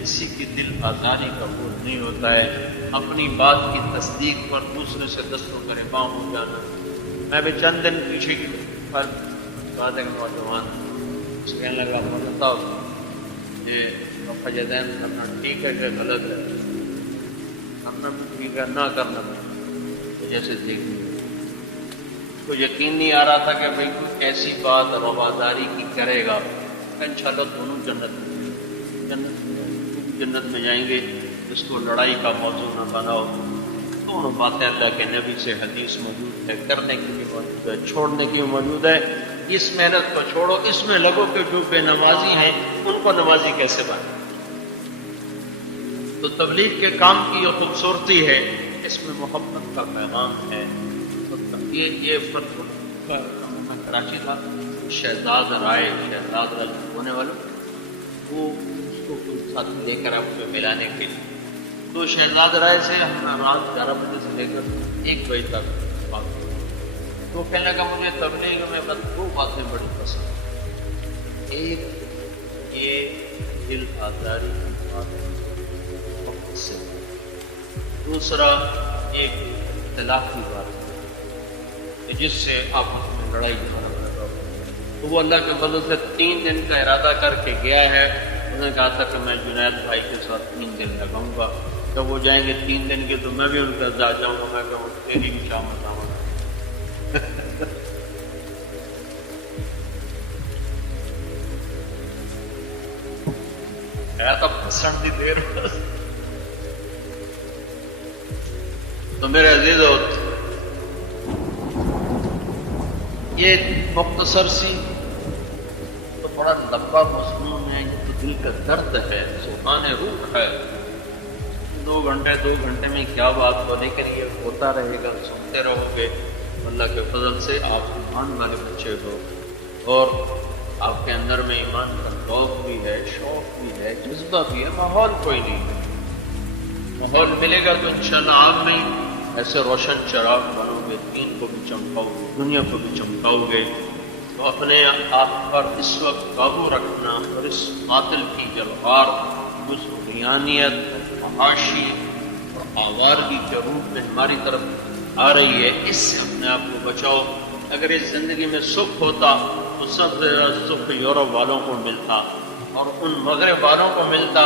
کسی کی دل آزاری کا بوجھ نہیں ہوتا ہے، اپنی بات کی تصدیق پر دوسرے سے دستوں کا ربام ہو جانا۔ میں بھی چند دن پیچھے کی بات ہے کہ نوجوان اس کہنے لگا بتاؤ یہ فجدین کرنا ٹھیک ہے کہ غلط ہے؟ کرنا بھی ٹھیک ہے، نہ کرنا بھی جیسے دیکھیں۔ کو یقین نہیں آ رہا تھا کہ بھائی کوئی ایسی بات رواداری کی کرے گا، انشاءاللہ دونوں جنت میں جائیں گے۔ اس کو لڑائی کا موضوع نہ بناؤ، دونوں باتیں اللہ کے نبی سے حدیث موجود ہے، کرنے کی بھی موجود ہے، چھوڑنے کی بھی موجود ہے۔ اس محنت کو چھوڑو، اس میں لگو کہ جو بے نمازی ہیں ان کو نمازی کیسے بنائیں۔ تو تبلیغ کے کام کی یہ خوبصورتی ہے، اس میں محبت کا پیغام ہے۔ یہ کراچی تھا، شہزاد رائے ہونے والوں وہ اس کو کوئی ساتھ لے کر آپ کو ملانے کے لیے، تو شہزاد رائے سے ہم رات 11 بجے سے لے کر 1 بجے تک بات کی۔ تو کہنے لگا مجھے تبلیغ میں بس 2 باتیں بڑی پسند، ایک یہ دل آزاری کی بات سے، دوسرا ایک اختلاف کی بات جس سے آپس میں لڑائی جھگڑا پیدا ہو۔ تو وہ اللہ کے فضل سے 3 دن کا ارادہ کر کے گیا ہے۔ انہوں نے کہا تھا کہ میں جنید بھائی کے ساتھ 3 دن لگاؤں گا، جب وہ جائیں گے 3 دن کے تو میں بھی ان کا جا جاؤں گا، میں کہ وہ تیری بھی شامت آؤں گا۔ تو پسند دی دیر تو میرے عزیز ہوت، یہ مختصر سی تو بڑا لمبا مضمون ہے، یہ تو دل کا درد ہے، سبحان روح ہے۔ 2 گھنٹے میں کیا بات ہو، لیکن یہ ہوتا رہے گا، سنتے رہو گے۔ اللہ کے فضل سے آپ ایمان والے بچے ہو، اور آپ کے اندر میں ایمان کا ذوق بھی ہے، شوق بھی ہے، جذبہ بھی ہے، ماحول کوئی نہیں ہے۔ ماحول ملے گا تو انشاءاللہ آپ میں ایسے روشن چراغ بنو گے، دین کو بھی چمکاؤ گے، دنیا کو بھی چمکاؤ گے۔ تو اپنے آپ پر اس وقت قابو رکھنا، اور اس قاتل کی جلوار بزرگیانیت، فحاشی اور آوارگی کے روپ میں ہماری طرف آ رہی ہے، اس سے اپنے آپ کو بچاؤ۔ اگر اس زندگی میں سکھ ہوتا تو سب سے زیادہ سکھ یورپ والوں کو ملتا، اور ان مغرب والوں کو ملتا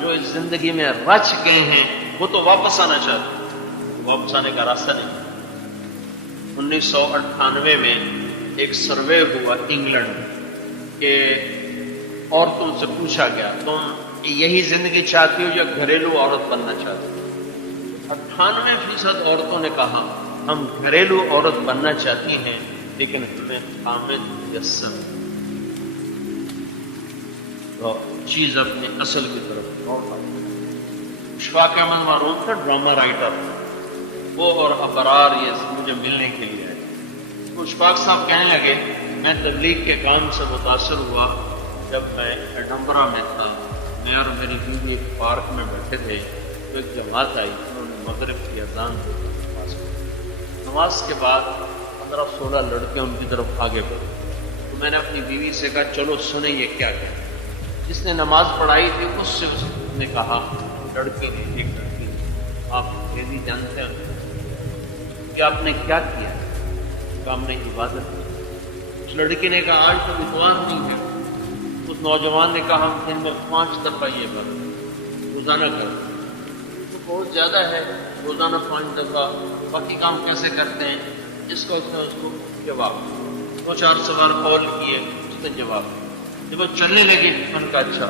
جو اس زندگی میں رچ گئے ہیں۔ وہ تو واپس آنا چاہتے، واپس آنے کا راستہ نہیں۔ 1998 میں ایک سروے ہوا انگلینڈ کہ عورتوں سے پوچھا گیا تم یہی زندگی چاہتی ہو یا گھریلو عورت بننا چاہتی ہو؟ 98% عورتوں نے کہا ہم گھریلو عورت بننا چاہتی ہیں، لیکن ہمیں حامد میسر تو چیز اپنے اصل کی طرف لوٹ آئی۔ اشفاق احمد معروف تھا ڈرامہ رائٹر، وہ اور ابرار یہ مجھے ملنے کے لیے آئے۔ تو اشفاق صاحب کہنے لگے میں تبلیغ کے کام سے متاثر ہوا جب میں ایڈنبرا میں تھا، میں اور میری بیوی ایک پارک میں بیٹھے تھے، تو ایک جماعت آئی، انہوں نے مغرب کی اذان دی، نماز کے بعد 15-16 لڑکیاں ان کی طرف آگے بڑھی۔ تو میں نے اپنی بیوی سے کہا چلو سنیں یہ کیا کہتے ہیں۔ جس نے نماز پڑھائی تھی اس سے اس نے کہا لڑکی نے، ایک لڑکی نے، آپ انگریزی جانتے ہیں کہ آپ نے کیا کیا؟ کہ ہم نے عبادت کی۔ اس لڑکی نے کہا آج تو اتوار نہیں ہے۔ اس نوجوان نے کہا ہم دن میں 5 دفعہ یہ کریں، روزانہ کریں، تو بہت زیادہ ہے، روزانہ 5 دفعہ، باقی کام کیسے کرتے ہیں؟ اس کو جواب 2-4 سوال اور کیے، اس نے جواب جب وہ چلنے لگی من کا اچھا،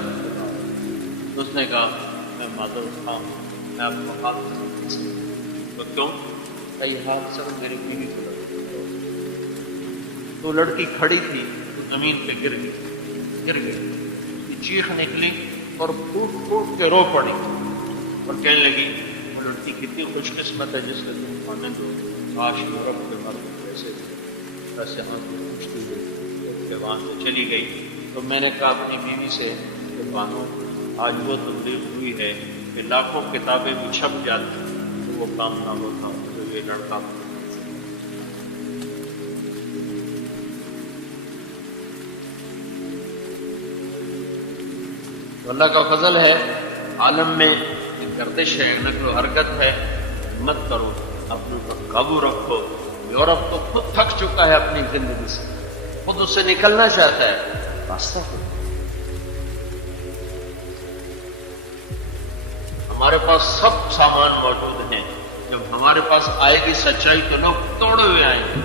اس نے کہا میں معذور ہوں، میں آپ کو ہاتھ تو کیوں؟ کئی ہاتھ سر میری بیوی کو لگا، تو لڑکی کھڑی تھی تو زمین پہ گر گئی، اس کی چیخ نکلی اور پھوٹ پھوٹ کے رو پڑی اور کہنے لگی وہ لڑکی کتنی خوش قسمت ہے جس کا تم کھانے دو، کاش یورپ کے مرد ایسے ہاتھ میں پوچھتی ہوئی کہ وہاں سے چلی گئی۔ تو میں نے کہا اپنی بیوی سے کہ بانو آج وہ تبلیغ ہوئی ہے کہ لاکھوں کتابیں بھی چھپ جاتی تو وہ کام نہ ہوتا جو یہ لڑکا۔ تو اللہ کا فضل ہے، عالم میں گردش ہے، نقل و حرکت ہے، مت کرو، اپنے پر قابو رکھو۔ یورپ تو خود تھک چکا ہے اپنی زندگی سے، خود اس سے نکلنا چاہتا ہے، راستہ کرو۔ ہمارے پاس سب سامان موجود ہیں، جب ہمارے پاس آئے گی سچائی تو لوگ توڑے ہوئے آئیں گے۔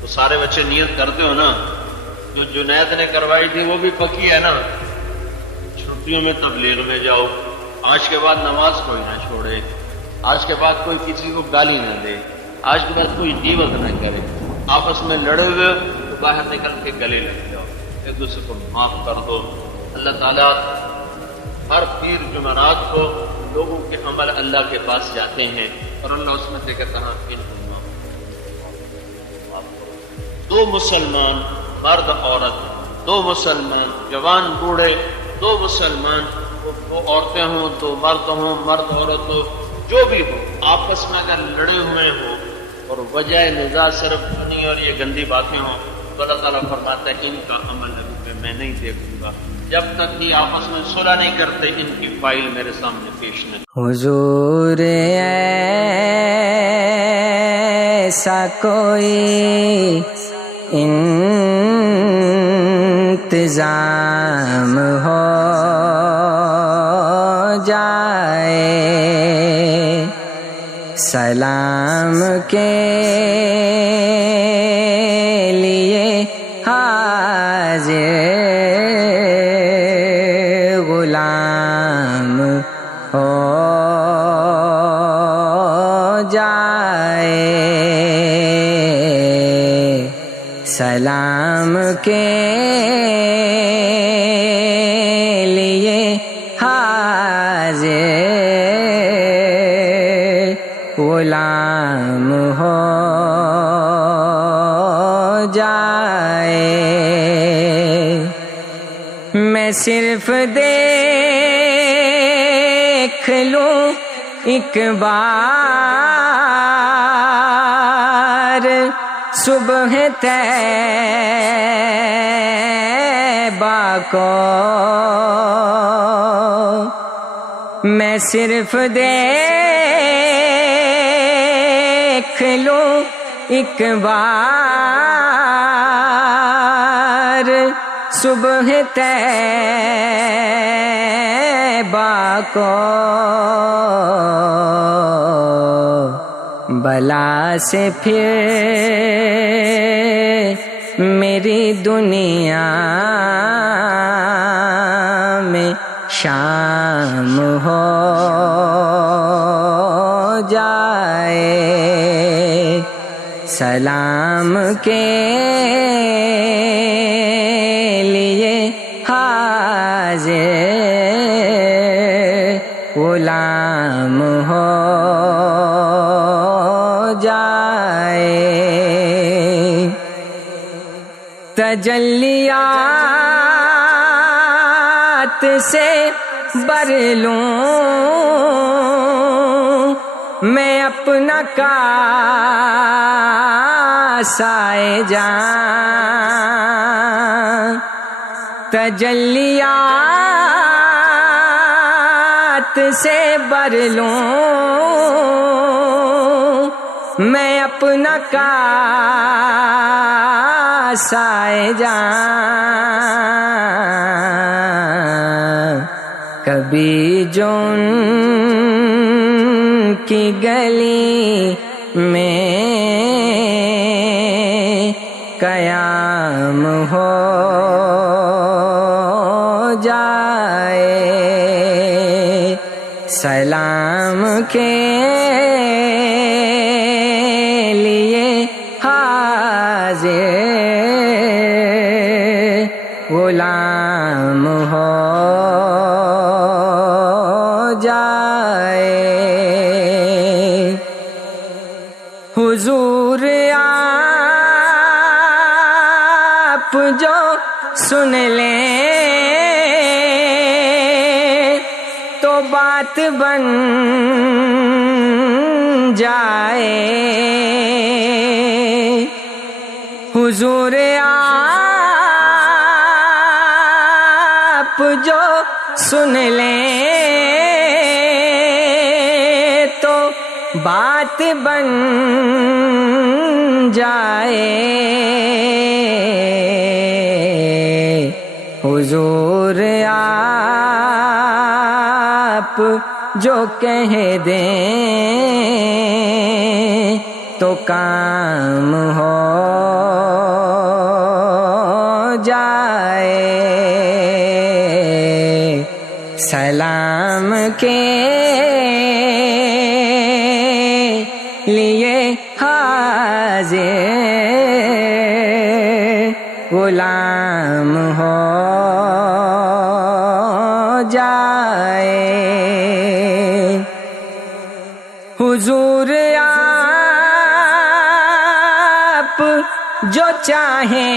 تو سارے بچے نیت کرتے ہو نا، جو جنید نے کروائی تھی وہ بھی پکی ہے نا، چھٹیوں میں تبلیغ میں جاؤ، آج کے بعد نماز کوئی نہ چھوڑے، آج کے بعد کوئی کسی کو گالی نہ دے، آج کے بعد کوئی غیبت نہ کرے، آپس میں لڑے ہوئے تو باہر نکل کے گلے لگ جاؤ، ایک دوسرے کو معاف کر دو۔ اللہ تعالیٰ ہر پیر جمعرات کو لوگوں کے عمل اللہ کے پاس جاتے ہیں اور اللہ اس میں سے کہتا ہے دو مسلمان مرد عورت، دو مسلمان جوان بوڑھے، دو مسلمان، دو عورتیں ہوں، دو مرد ہوں، مرد عورت ہو، جو بھی ہو، آپس میں اگر لڑے ہوئے ہوں اور وجہ نزاع صرف دنیا اور یہ گندی باتیں ہوں تو اللہ تعالیٰ فرماتا ہے ان کا عمل ابھی میں نہیں دیکھوں گا، جب تک کہ آپس میں صلح نہیں کرتے ان کی فائل میرے سامنے پیش نہیں۔ حضور ایسا کوئی انتظام ہو جائے، سلام کے لیے حاضر غلام ہو جائے، سلام کے لیے حاضر غلام ہو جائے۔ میں صرف دیکھ لوں ایک بار صبح طیبہ کو، میں صرف دیکھ لوں ایک بار صبح طیبہ کو، بلا سے پھر میری دنیا میں شام ہو جائے، سلام کے لیے حاضر غلام ہو جائے۔ تجلیات سے بر لوں میں اپنا کاسائے جان، تجلیات سے بر لوں میں اپنا آسائے جان کبھی جو ان کی گلی میں قیام ہو جائے سلام کے لیے حاضر غلام ہو جائے حضور آپ جو سن لیں تو بات بن جائے حضور آپ جو سن لیں تو بات بن جائے حضور آپ جو کہہ دیں تو کام ہو جائے سلام کے لیے حاضر غلام ہو جائے حضور آپ جو چاہیں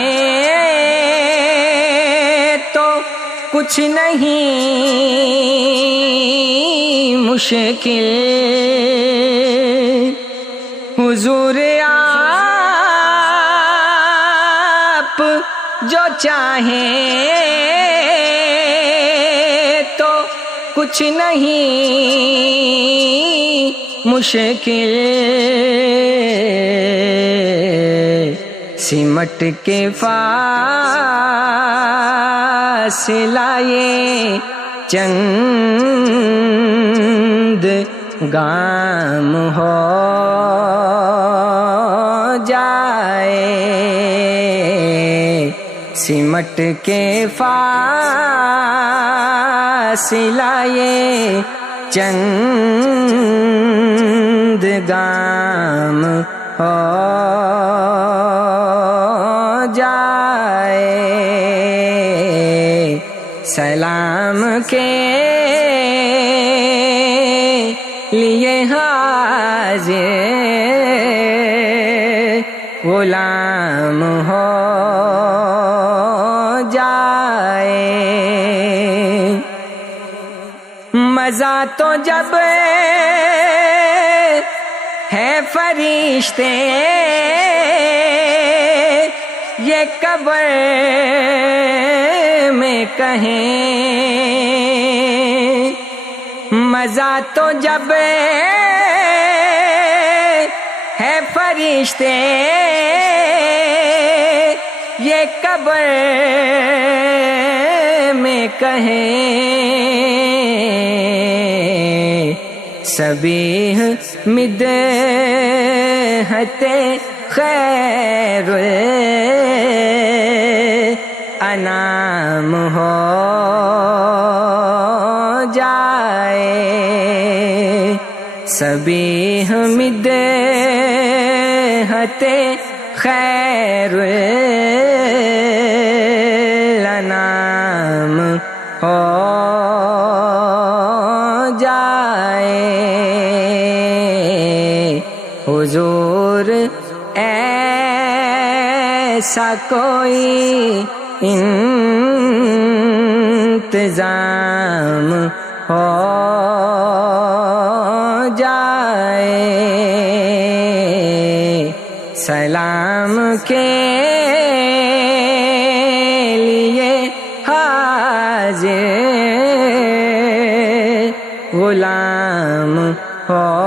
تو کچھ نہیں مشکل حضور آپ جو چاہیں تو کچھ نہیں مشکل سمٹ کے فاصلہ یہ چند گام ہو جائے سمٹ کے فاصلہ یہ چند گام ہو جائے سلام کے لیے حاضر غلام ہو جائے مزہ تو جب ہے فرشتے یہ قبر میں کہیں مزہ تو جب ہے فرشتے یہ قبر میں کہیں سبیح مدحت خیر انام ہو جائے سبیح مدحت خیر الانام ہو جائے حضور ایسا کوئی انتظام ہو جائے سلام کے لیے حاضر غلام ہو